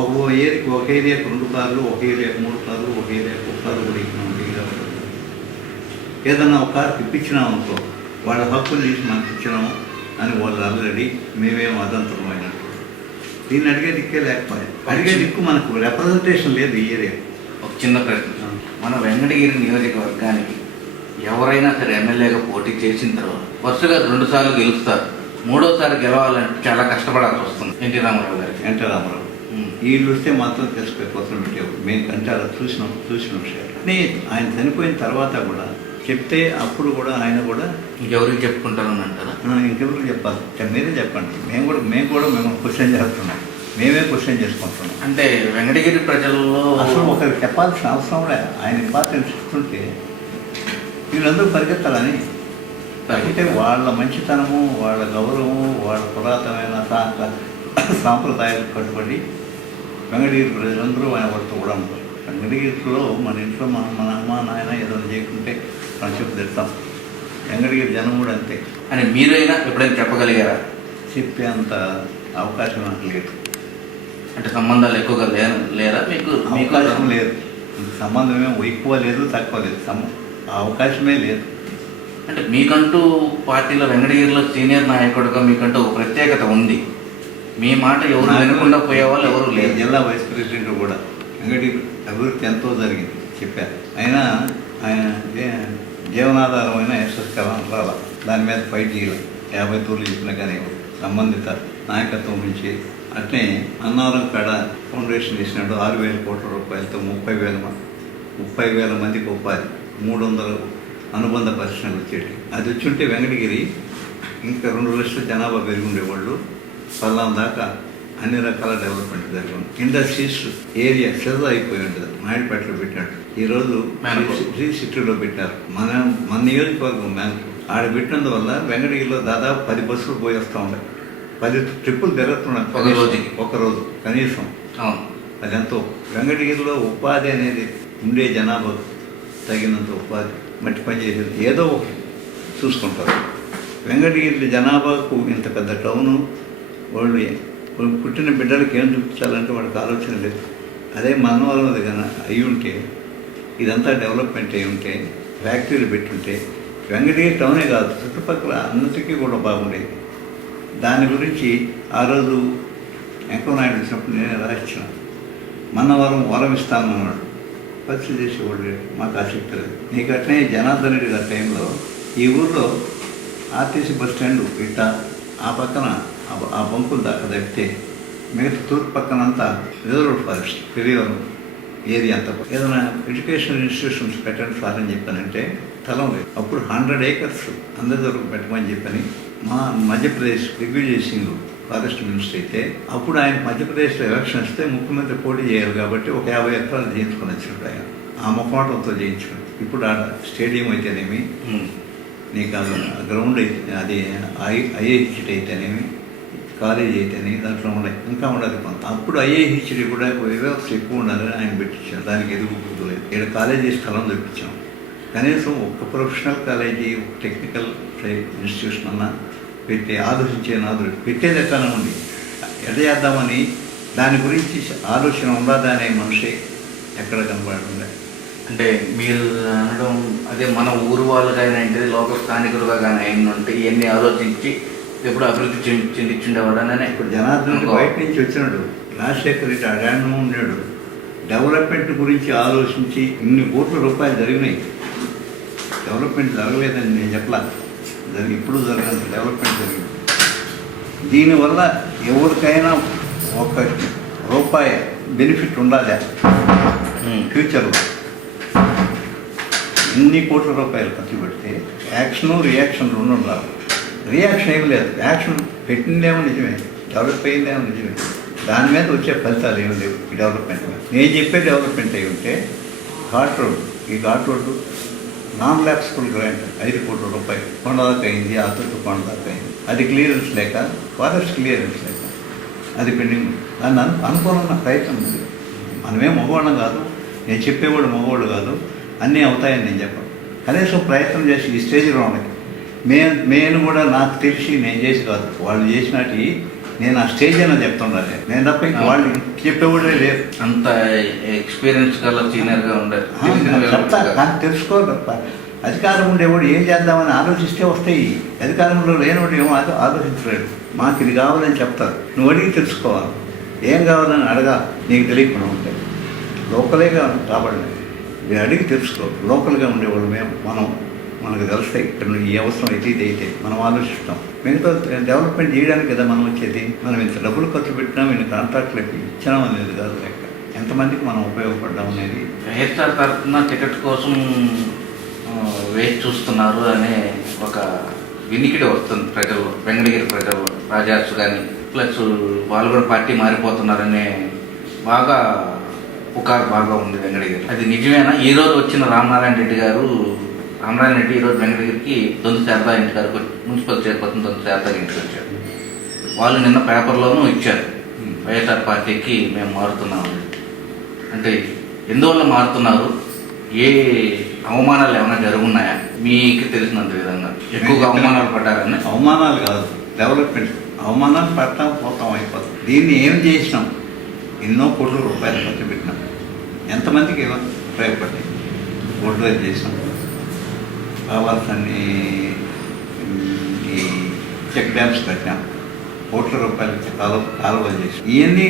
ఒక ఏరియాకు 2 కార్లు, ఒక ఏరియాకు 3 కార్లు, ఒక ఏరియాకు 1 కారు కూడా ఇచ్చినాం. ఏదన్నా ఒక కారు ఇప్పించినామనుకో వాళ్ళ హక్కులు తీసి మనకి ఇచ్చినాము అని వాళ్ళు ఆల్రెడీ మేమేం అదంతరమైనట్టు. దీన్ని అడిగే దిక్కే లేకపోయా. అడిగే దిక్కు మనకు రిప్రజెంటేషన్ లేదు ఈ ఏరియా. ఒక చిన్న ప్రశ్న, మన వెంకటగిరి నియోజకవర్గానికి ఎవరైనా సరే ఎమ్మెల్యేగా పోటీ చేసిన తర్వాత వరుసగా 2 సార్లు గెలుస్తారు. 3వసారి గెలవాలంటే చాలా కష్టపడాల్సి వస్తుంది. ఎన్టీ రామారావు గారికి. ఎన్టీ రామారావు వీళ్ళు వస్తే మాత్రం తెలిసిపోయి కొత్తలు పెట్టేవారు. మేము కంటే అలా చూసిన విషయాలు. ఆయన చనిపోయిన తర్వాత కూడా చెప్తే అప్పుడు కూడా ఆయన కూడా ఇంకెవరికి చెప్పుకుంటారని అంటారా? ఇంకెవరికి చెప్పాలి? మీరే చెప్పండి. మేము కూడా మిమ్మల్ని క్వశ్చన్ చేస్తున్నాం. మేమే క్వశ్చన్ చేసుకుంటున్నాం. అంటే వెంకటగిరి ప్రజల్లో అసలు ఒకరికి చెప్పాల్సిన అవసరం లేదు. ఆయన ఇంపార్టెన్స్ ఇస్తుంటే వీళ్ళందరూ పరిగెత్తాలని. అంటే వాళ్ళ మంచితనము, వాళ్ళ గౌరవము, వాళ్ళ పురాతనమైన సాంప్రదాయాలకు కట్టుబడి వెంకటగిరి ప్రజలందరూ ఆయన పడుతూ కూడా ఉంటారు. వెంకటగిరిలో మన ఇంట్లో మన అమ్మ నాయన ఏదైనా చేయకుంటే మనం చెప్పు తెస్తాం. వెంకటగిరి జనం కూడా అంతే అని మీరైనా ఎప్పుడైనా చెప్పగలిగారా? చెప్పే అంత అవకాశం నాకు లేదు. అంటే సంబంధాలు ఎక్కువగా లేరా మీకు? అవకాశం లేదు. సంబంధం ఏమో ఎక్కువ లేదు, తక్కువ లేదు. అవకాశమే లేదు. అంటే మీకంటూ పార్టీలో వెంకటగిరిలో సీనియర్ నాయకుడిగా మీకంటూ ఒక ప్రత్యేకత ఉంది. మీ మాట ఎవరు వినకుండా పోయేవాళ్ళు ఎవరు లేదు. జిల్లా వైస్ ప్రెసిడెంట్ కూడా వెంకటగిరి అభివృద్ధి ఎంతో జరిగింది చెప్పారు. అయినా ఆయన జీవనాధారమైన యశస్కరం రాల. దాని మీద ఫైట్ చేయాలి. 50 తూర్లు చెప్పినా కానీ సంబంధిత నాయకత్వం నుంచి. అట్లే అన్నవరం కాడ ఫౌండేషన్ చేసినాడు. 6,000 కోట్ల రూపాయలతో 30,000 మందికి ఉపాధి, 300 అనుబంధ పరిశ్రమలు వచ్చేటి. అది వచ్చుంటే వెంకటగిరి ఇంకా 2 లక్షల జనాభా పెరిగి ఉండేవాళ్ళు. పల్లం దాకా అన్ని రకాల డెవలప్మెంట్ జరిగింది. ఇండస్ట్రీస్ ఏరియా సెజ్ అయిపోయి ఉంటుంది. నాయుడుపేటలో పెట్టాడు. ఈరోజు శ్రీ సిటీలో పెట్టారు. మన నియోజకవర్గం మ్యాన్కు ఆడ పెట్టినందువల్ల వెంకటగిరిలో దాదాపు 10 బస్సులు పోయి వస్తూ ఉంటాయి. 10 ట్రిప్పులు తిరుగుతున్నాయి ఒక రోజు కనీసం. అదెంతో వెంకటగిరిలో ఉపాధి అనేది ఉండే జనాభా తగినంత ఉపాధి మట్టి పని చేసేది ఏదో ఒకటి చూసుకుంటారు. వెంకటగిరి జనాభాకు ఇంత పెద్ద టౌను వాళ్ళు పుట్టిన బిడ్డలకి ఏం చూపించాలంటే వాడికి ఆలోచన లేదు. అదే మనవరం కానీ అయి ఉంటే, ఇదంతా డెవలప్మెంట్ అయి ఉంటే, ఫ్యాక్టరీలు పెట్టుంటే వెంకటగిరి టౌనే కాదు చుట్టుపక్కల అన్నిటికీ కూడా బాగుండేది. దాని గురించి ఆ రోజు వెంకయ్యనాయుడు వచ్చినప్పుడు నేనే రాయించిన. మన్నవరం వరం ఇస్తానన్నాడు. పరిస్థితి చేసేవాళ్ళు మాకు ఆసక్తి లేదు. నీకు అట్నే జనార్దన్ రెడ్డి గారి టైంలో ఈ ఊళ్ళో ఆర్టీసీ బస్ స్టాండ్ ఇట్ట ఆ పక్కన ఆ బంకులు దాకా తప్పితే మిగతా తూర్పు పక్కన అంతా రిజర్వ్ ఫారెస్ట్ పెరిగారు ఏరియా అంతా. ఏదైనా ఎడ్యుకేషనల్ ఇన్స్టిట్యూషన్స్ పెట్టండి సార్ అని చెప్పానంటే స్థలం లేదు. అప్పుడు 100 acres అందరి వరకు పెట్టమని చెప్పని మా మధ్యప్రదేశ్ దిగ్విజయ్ సింగ్ ఫారెస్ట్ మినిస్టర్ అయితే అప్పుడు ఆయన మధ్యప్రదేశ్లో ఎలక్షన్ వస్తే ముఖ్యమంత్రి పోటీ చేయాలి కాబట్టి ఒక 50 ఎకరాలు చేయించుకొని వచ్చినట్టు ఆయన ఆ మొక్కమాటంతో చేయించుకుని. ఇప్పుడు ఆ స్టేడియం అయితేనేమి, నీకు గ్రౌండ్ అయితే అది ఐఐహెచ్డి అయితేనేమి, కాలేజీ అయితేనేమి దాంట్లో ఉన్నాయి. ఇంకా ఉండదు కొంత. అప్పుడు ఐఐహెచ్డి కూడా వ్యవస్థ ఎక్కువ ఉండాలని ఆయన పెట్టించాం. దానికి ఎదుగు లేదు. ఇక్కడ కాలేజీ స్థలం తెప్పించాం. కనీసం ఒక ప్రొఫెషనల్ కాలేజీ, ఒక టెక్నికల్ ఇన్స్టిట్యూషన్ అన్నా పెట్టి పెట్టేది ఎట్లా ఉంది. ఎట్లా చేద్దామని దాని గురించి ఆలోచన ఉండదా అనే మనిషి ఎక్కడ కనపడకుండా. అంటే మీరు అనడం అదే మన ఊరు వాళ్ళు కానీ అంటే లోకల్ స్థానికులుగా కానీ అయిన ఉంటే ఇవన్నీ ఆలోచించి ఎప్పుడు అభివృద్ధి చెందించుండేవాడని. ఇప్పుడు జనార్దన్ రెడ్డి బయట నుంచి వచ్చినాడు. రాజశేఖర్ రెడ్డి అడాను ఉన్నాడు. డెవలప్మెంట్ గురించి ఆలోచించి ఇన్ని కోట్ల రూపాయలు జరిగినాయి. డెవలప్మెంట్ జరగలేదని నేను చెప్పలా. ఇప్పుడు జరగదు డెవలప్మెంట్ జరిగింది. దీనివల్ల ఎవరికైనా 1 రూపాయి బెనిఫిట్ ఉండాలి ఫ్యూచర్లో. ఇన్ని కోట్ల రూపాయలు ఖర్చు పెడితే యాక్షను రియాక్షన్ రెండు రావు. రియాక్షన్ ఏమి లేదు, యాక్షన్ పెట్టిందేమో నిజమే, డెవలప్ అయ్యిందేమో నిజమే, దాని మీద వచ్చే ఫలితాలు ఏమి లేవు. ఈ డెవలప్మెంట్ మీద నేను చెప్పే డెవలప్మెంట్ అయి ఉంటే ఘాట్ రోడ్డు, ఈ ఘాట్ రోడ్డు నాన్ ల్యాప్స్ఫుల్ గ్రాంట్ 5 కోట్ల రూపాయలు కొండ దాకా అయింది, ఆ చుట్టూ కొండ దాకా అయింది. అది క్లియరెన్స్ లేక, ఫారెస్ట్ క్లియరెన్స్ లేక అది పెండింగ్. దాన్ని అనుకూలంగా ప్రయత్నం ఉంది. మనమేం మగవాళ్ళం కాదు, నేను చెప్పేవాడు మగవాళ్ళు కాదు, అన్నీ అవుతాయని నేను చెప్పను. కనీసం ప్రయత్నం చేసి ఈ స్టేజ్లో ఉన్నాయి. నేను కూడా నాకు తెలిసి నేను చేసి కాదు, వాళ్ళు చేసినట్టు నేను ఆ స్టేజ్ అయినా చెప్తుండాలి. నేను తప్ప ఇంకా వాళ్ళు చెప్పేవాడే లేదు. అంత ఎక్స్పీరియన్స్ గల సీనియర్గా చెప్తా కానీ తెలుసుకోవాలి తప్ప. అధికారం ఉండేవాడు ఏం చేద్దామని ఆలోచిస్తే వస్తాయి. అధికారంలో లేనివాడు ఏమో ఆలోచించలేడు. మాకు ఇది కావాలని చెప్తారు, నువ్వు అడిగి తెలుసుకోవాలి. ఏం కావాలని అడగా, నీకు తెలియకుండా ఉంటాయి. లోకలేగా కాబడలేదు, నేను అడిగి తెలుసుకో. లోకల్గా ఉండేవాళ్ళు మనకు తెలుస్తాయి. ఇక్కడ ఈ అవసరం అయితే ఇది అయితే మనం ఆలోచిస్తాం. మిగతా డెవలప్మెంట్ చేయడానికి కదా మనం వచ్చేది. మనం ఇంత డబ్బులు ఖర్చు పెట్టినాం, ఇన్ని కాంట్రాక్ట్లకి ఇచ్చినాం అనేది కాదు లెక్క. ఎంతమందికి మనం ఉపయోగపడ్డాం అనేది. వైఎస్ఆర్ తరఫున టికెట్ కోసం వేచి చూస్తున్నారు అనే ఒక వినికిడి వస్తుంది ప్రజల్లో, వెంకటగిరి ప్రజల్లో. రాజాసు కానీ ప్లస్ వాళ్ళు కూడా పార్టీ మారిపోతున్నారనే బాగా పుకారు బాగా ఉంది వెంకటగిరి. అది నిజమేనా? ఈరోజు వచ్చిన రామనారాయణ రెడ్డి ఈరోజు వెంకటగిరికి దొంతు శారదా ఇంటి గారికి, మున్సిపల్ చైర్పర్సన్ దొంతు శారదా ఇంటికి వచ్చారు. వాళ్ళు నిన్న పేపర్లోనూ ఇచ్చారు, వైఎస్ఆర్ పార్టీకి మేము మారుతున్నాము. అంటే ఎందువల్ల మారుతున్నారు? ఏ అవమానాలు ఏమైనా జరుగున్నాయా మీకు తెలిసినంత విధంగా? ఎక్కువగా అవమానాలు పడ్డారని? అవమానాలు కాదు, డెవలప్మెంట్. అవమానాలు పడతాం పోతాం అయిపోతాం. దీన్ని ఏం చేసినాం? ఎన్నో కోట్ల రూపాయలు ఖర్చు పెట్టినాం. ఎంతమందికి ఏమో ఉపయోగపడ్డాయి? రోడ్లు చేసినాం, కావాల్సన్ని ఈ చెక్ డ్యామ్స్ కట్టాం, కోట్ల రూపాయలకి కాలువలు చేసాం. ఇవన్నీ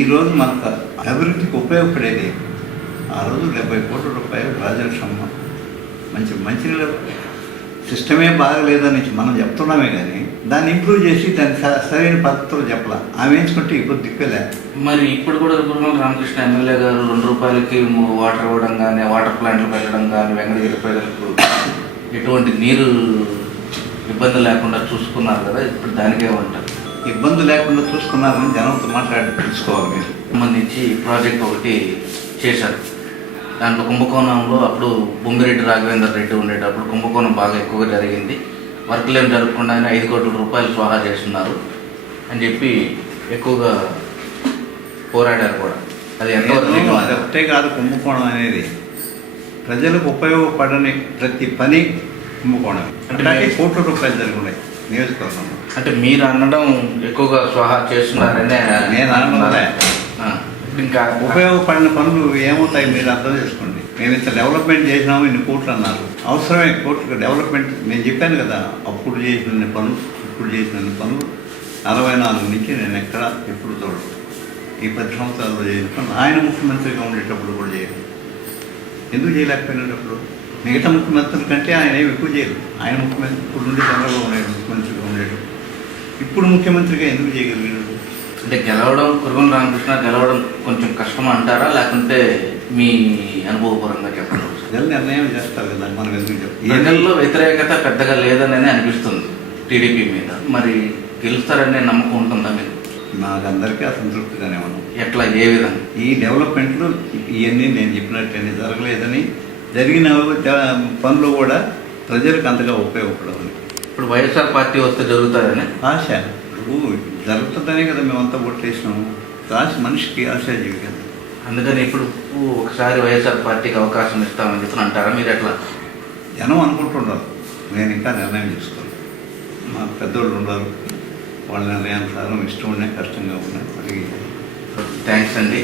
ఈరోజు మనకు అభివృద్ధికి ఉపయోగపడేది. ఆ రోజు 70 కోట్ల రూపాయలు రాజలక్ష్మమ్మ మంచినీళ్ళ సిస్టమే బాగలేదని మనం చెప్తున్నామే కానీ దాన్ని ఇంప్రూవ్ చేసి దాన్ని సరైన పద్ధతిలో చెప్పాల. ఆమె వేసుకుంటే ఇప్పుడు దిక్కలే. మరి ఇప్పుడు కూడా గురుమల రామకృష్ణ ఎమ్మెల్యే గారు 2 రూపాయలకి వాటర్ ఇవ్వడం కానీ, వాటర్ ప్లాంట్లు పెట్టడం కానీ, వెంకటగిరి ప్రజలకు ఎటువంటి నీరు ఇబ్బంది లేకుండా చూసుకున్నారు కదా, ఇప్పుడు దానికే ఉంటారు. ఇబ్బంది లేకుండా చూసుకున్నారని జనంతో మాట్లాడి తెలుసుకోవాలి. మీరు సంబంధించి ప్రాజెక్ట్ ఒకటి చేశారు. దాంట్లో కుంభకోణంలో అప్పుడు బొమ్మిరెడ్డి రాఘవేందర్ రెడ్డి ఉండేటప్పుడు కుంభకోణం బాగా ఎక్కువగా జరిగింది. వర్క్లు ఏం జరగకుండానే 5 కోట్ల రూపాయలు స్వాహా చేస్తున్నారు అని చెప్పి ఎక్కువగా పోరాడారు కూడా. అది ఎంతవరకు? అది ఒకటే కాదు, కుంభకోణం అనేది ప్రజలకు ఉపయోగపడని ప్రతి పని కుంభకోణం. అంటే కోట్ల రూపాయలు జరుగున్నాయి నియోజకవర్గంలో. అంటే మీరు అనడం ఎక్కువగా స్వాహా చేస్తున్నారనే నేను అనడంలే. ఇంకా ఉపయోగపడిన పనులు ఏమవుతాయి మీరు అర్థం చేసుకోండి. మేము ఇంత డెవలప్మెంట్ చేసినాము, ఇన్ని కోట్లు అన్నారు. అవసరమే కోట్లు డెవలప్మెంట్. నేను చెప్పాను కదా, అప్పుడు చేసిన పనులు ఇప్పుడు చేసిన పనులు 44 నుంచి నేను ఎప్పుడు చూడను. ఈ 10 సంవత్సరాల్లో చేసిన పనులు ఆయన ముఖ్యమంత్రిగా ఉండేటప్పుడు కూడా చేయలేదు. ఎందుకు చేయలేకపోయినప్పుడు? మిగతా ముఖ్యమంత్రుల కంటే ఆయన ఏమి ఎక్కువ చేయలేదు. ఆయన ముఖ్యమంత్రి ఇప్పుడు నుండి చంద్రబాబు నాయుడు ముఖ్యమంత్రిగా ఉండేటప్పుడు ఇప్పుడు ముఖ్యమంత్రిగా ఎందుకు చేయగలిగినాడు? అంటే కురుగొండ రామకృష్ణ గెలవడం కొంచెం కష్టం అంటారా, లేకుంటే మీ అనుభవపూర్వంగా చెప్పండి? ప్రజలు నిర్ణయం చేస్తారు కదా, మనం ఎందుకు చెప్తాం. ప్రజల్లో వ్యతిరేకత పెద్దగా లేదని అనిపిస్తుంది టీడీపీ మీద. మరి గెలుస్తారనే నమ్మకం ఉంటుందా మీకు? నాకు అందరికీ అసంతృప్తిగానే ఉన్నాం. ఎట్లా, ఏ విధంగా? ఈ డెవలప్మెంట్లు ఇవన్నీ నేను చెప్పినట్టు జరగలేదని, జరిగిన పనులు కూడా ప్రజలకు అంతగా ఉపయోగపడవని. ఇప్పుడు వైఎస్ఆర్ పార్టీ వస్తే జరుగుతారని ఆశ. జరుగుతుందనే కదా మేమంతా ఓట్లు వేసినాము. ఆశ మనిషికి ఆశ జీవితం. అందుకని ఇప్పుడు ఒకసారి వైఎస్ఆర్ పార్టీకి అవకాశం ఇస్తామని చెప్పి అంటారా మీరు? ఎట్లా జనం అనుకుంటున్నారు, నేను ఇంకా నిర్ణయం చేసుకోను. మా పెద్దోళ్ళు ఉన్నారు, వాళ్ళ నిర్ణయానుసారం ఇష్టం ఉన్నాయి, కష్టంగా ఉన్నాయి. అడిగి థ్యాంక్స్ అండి.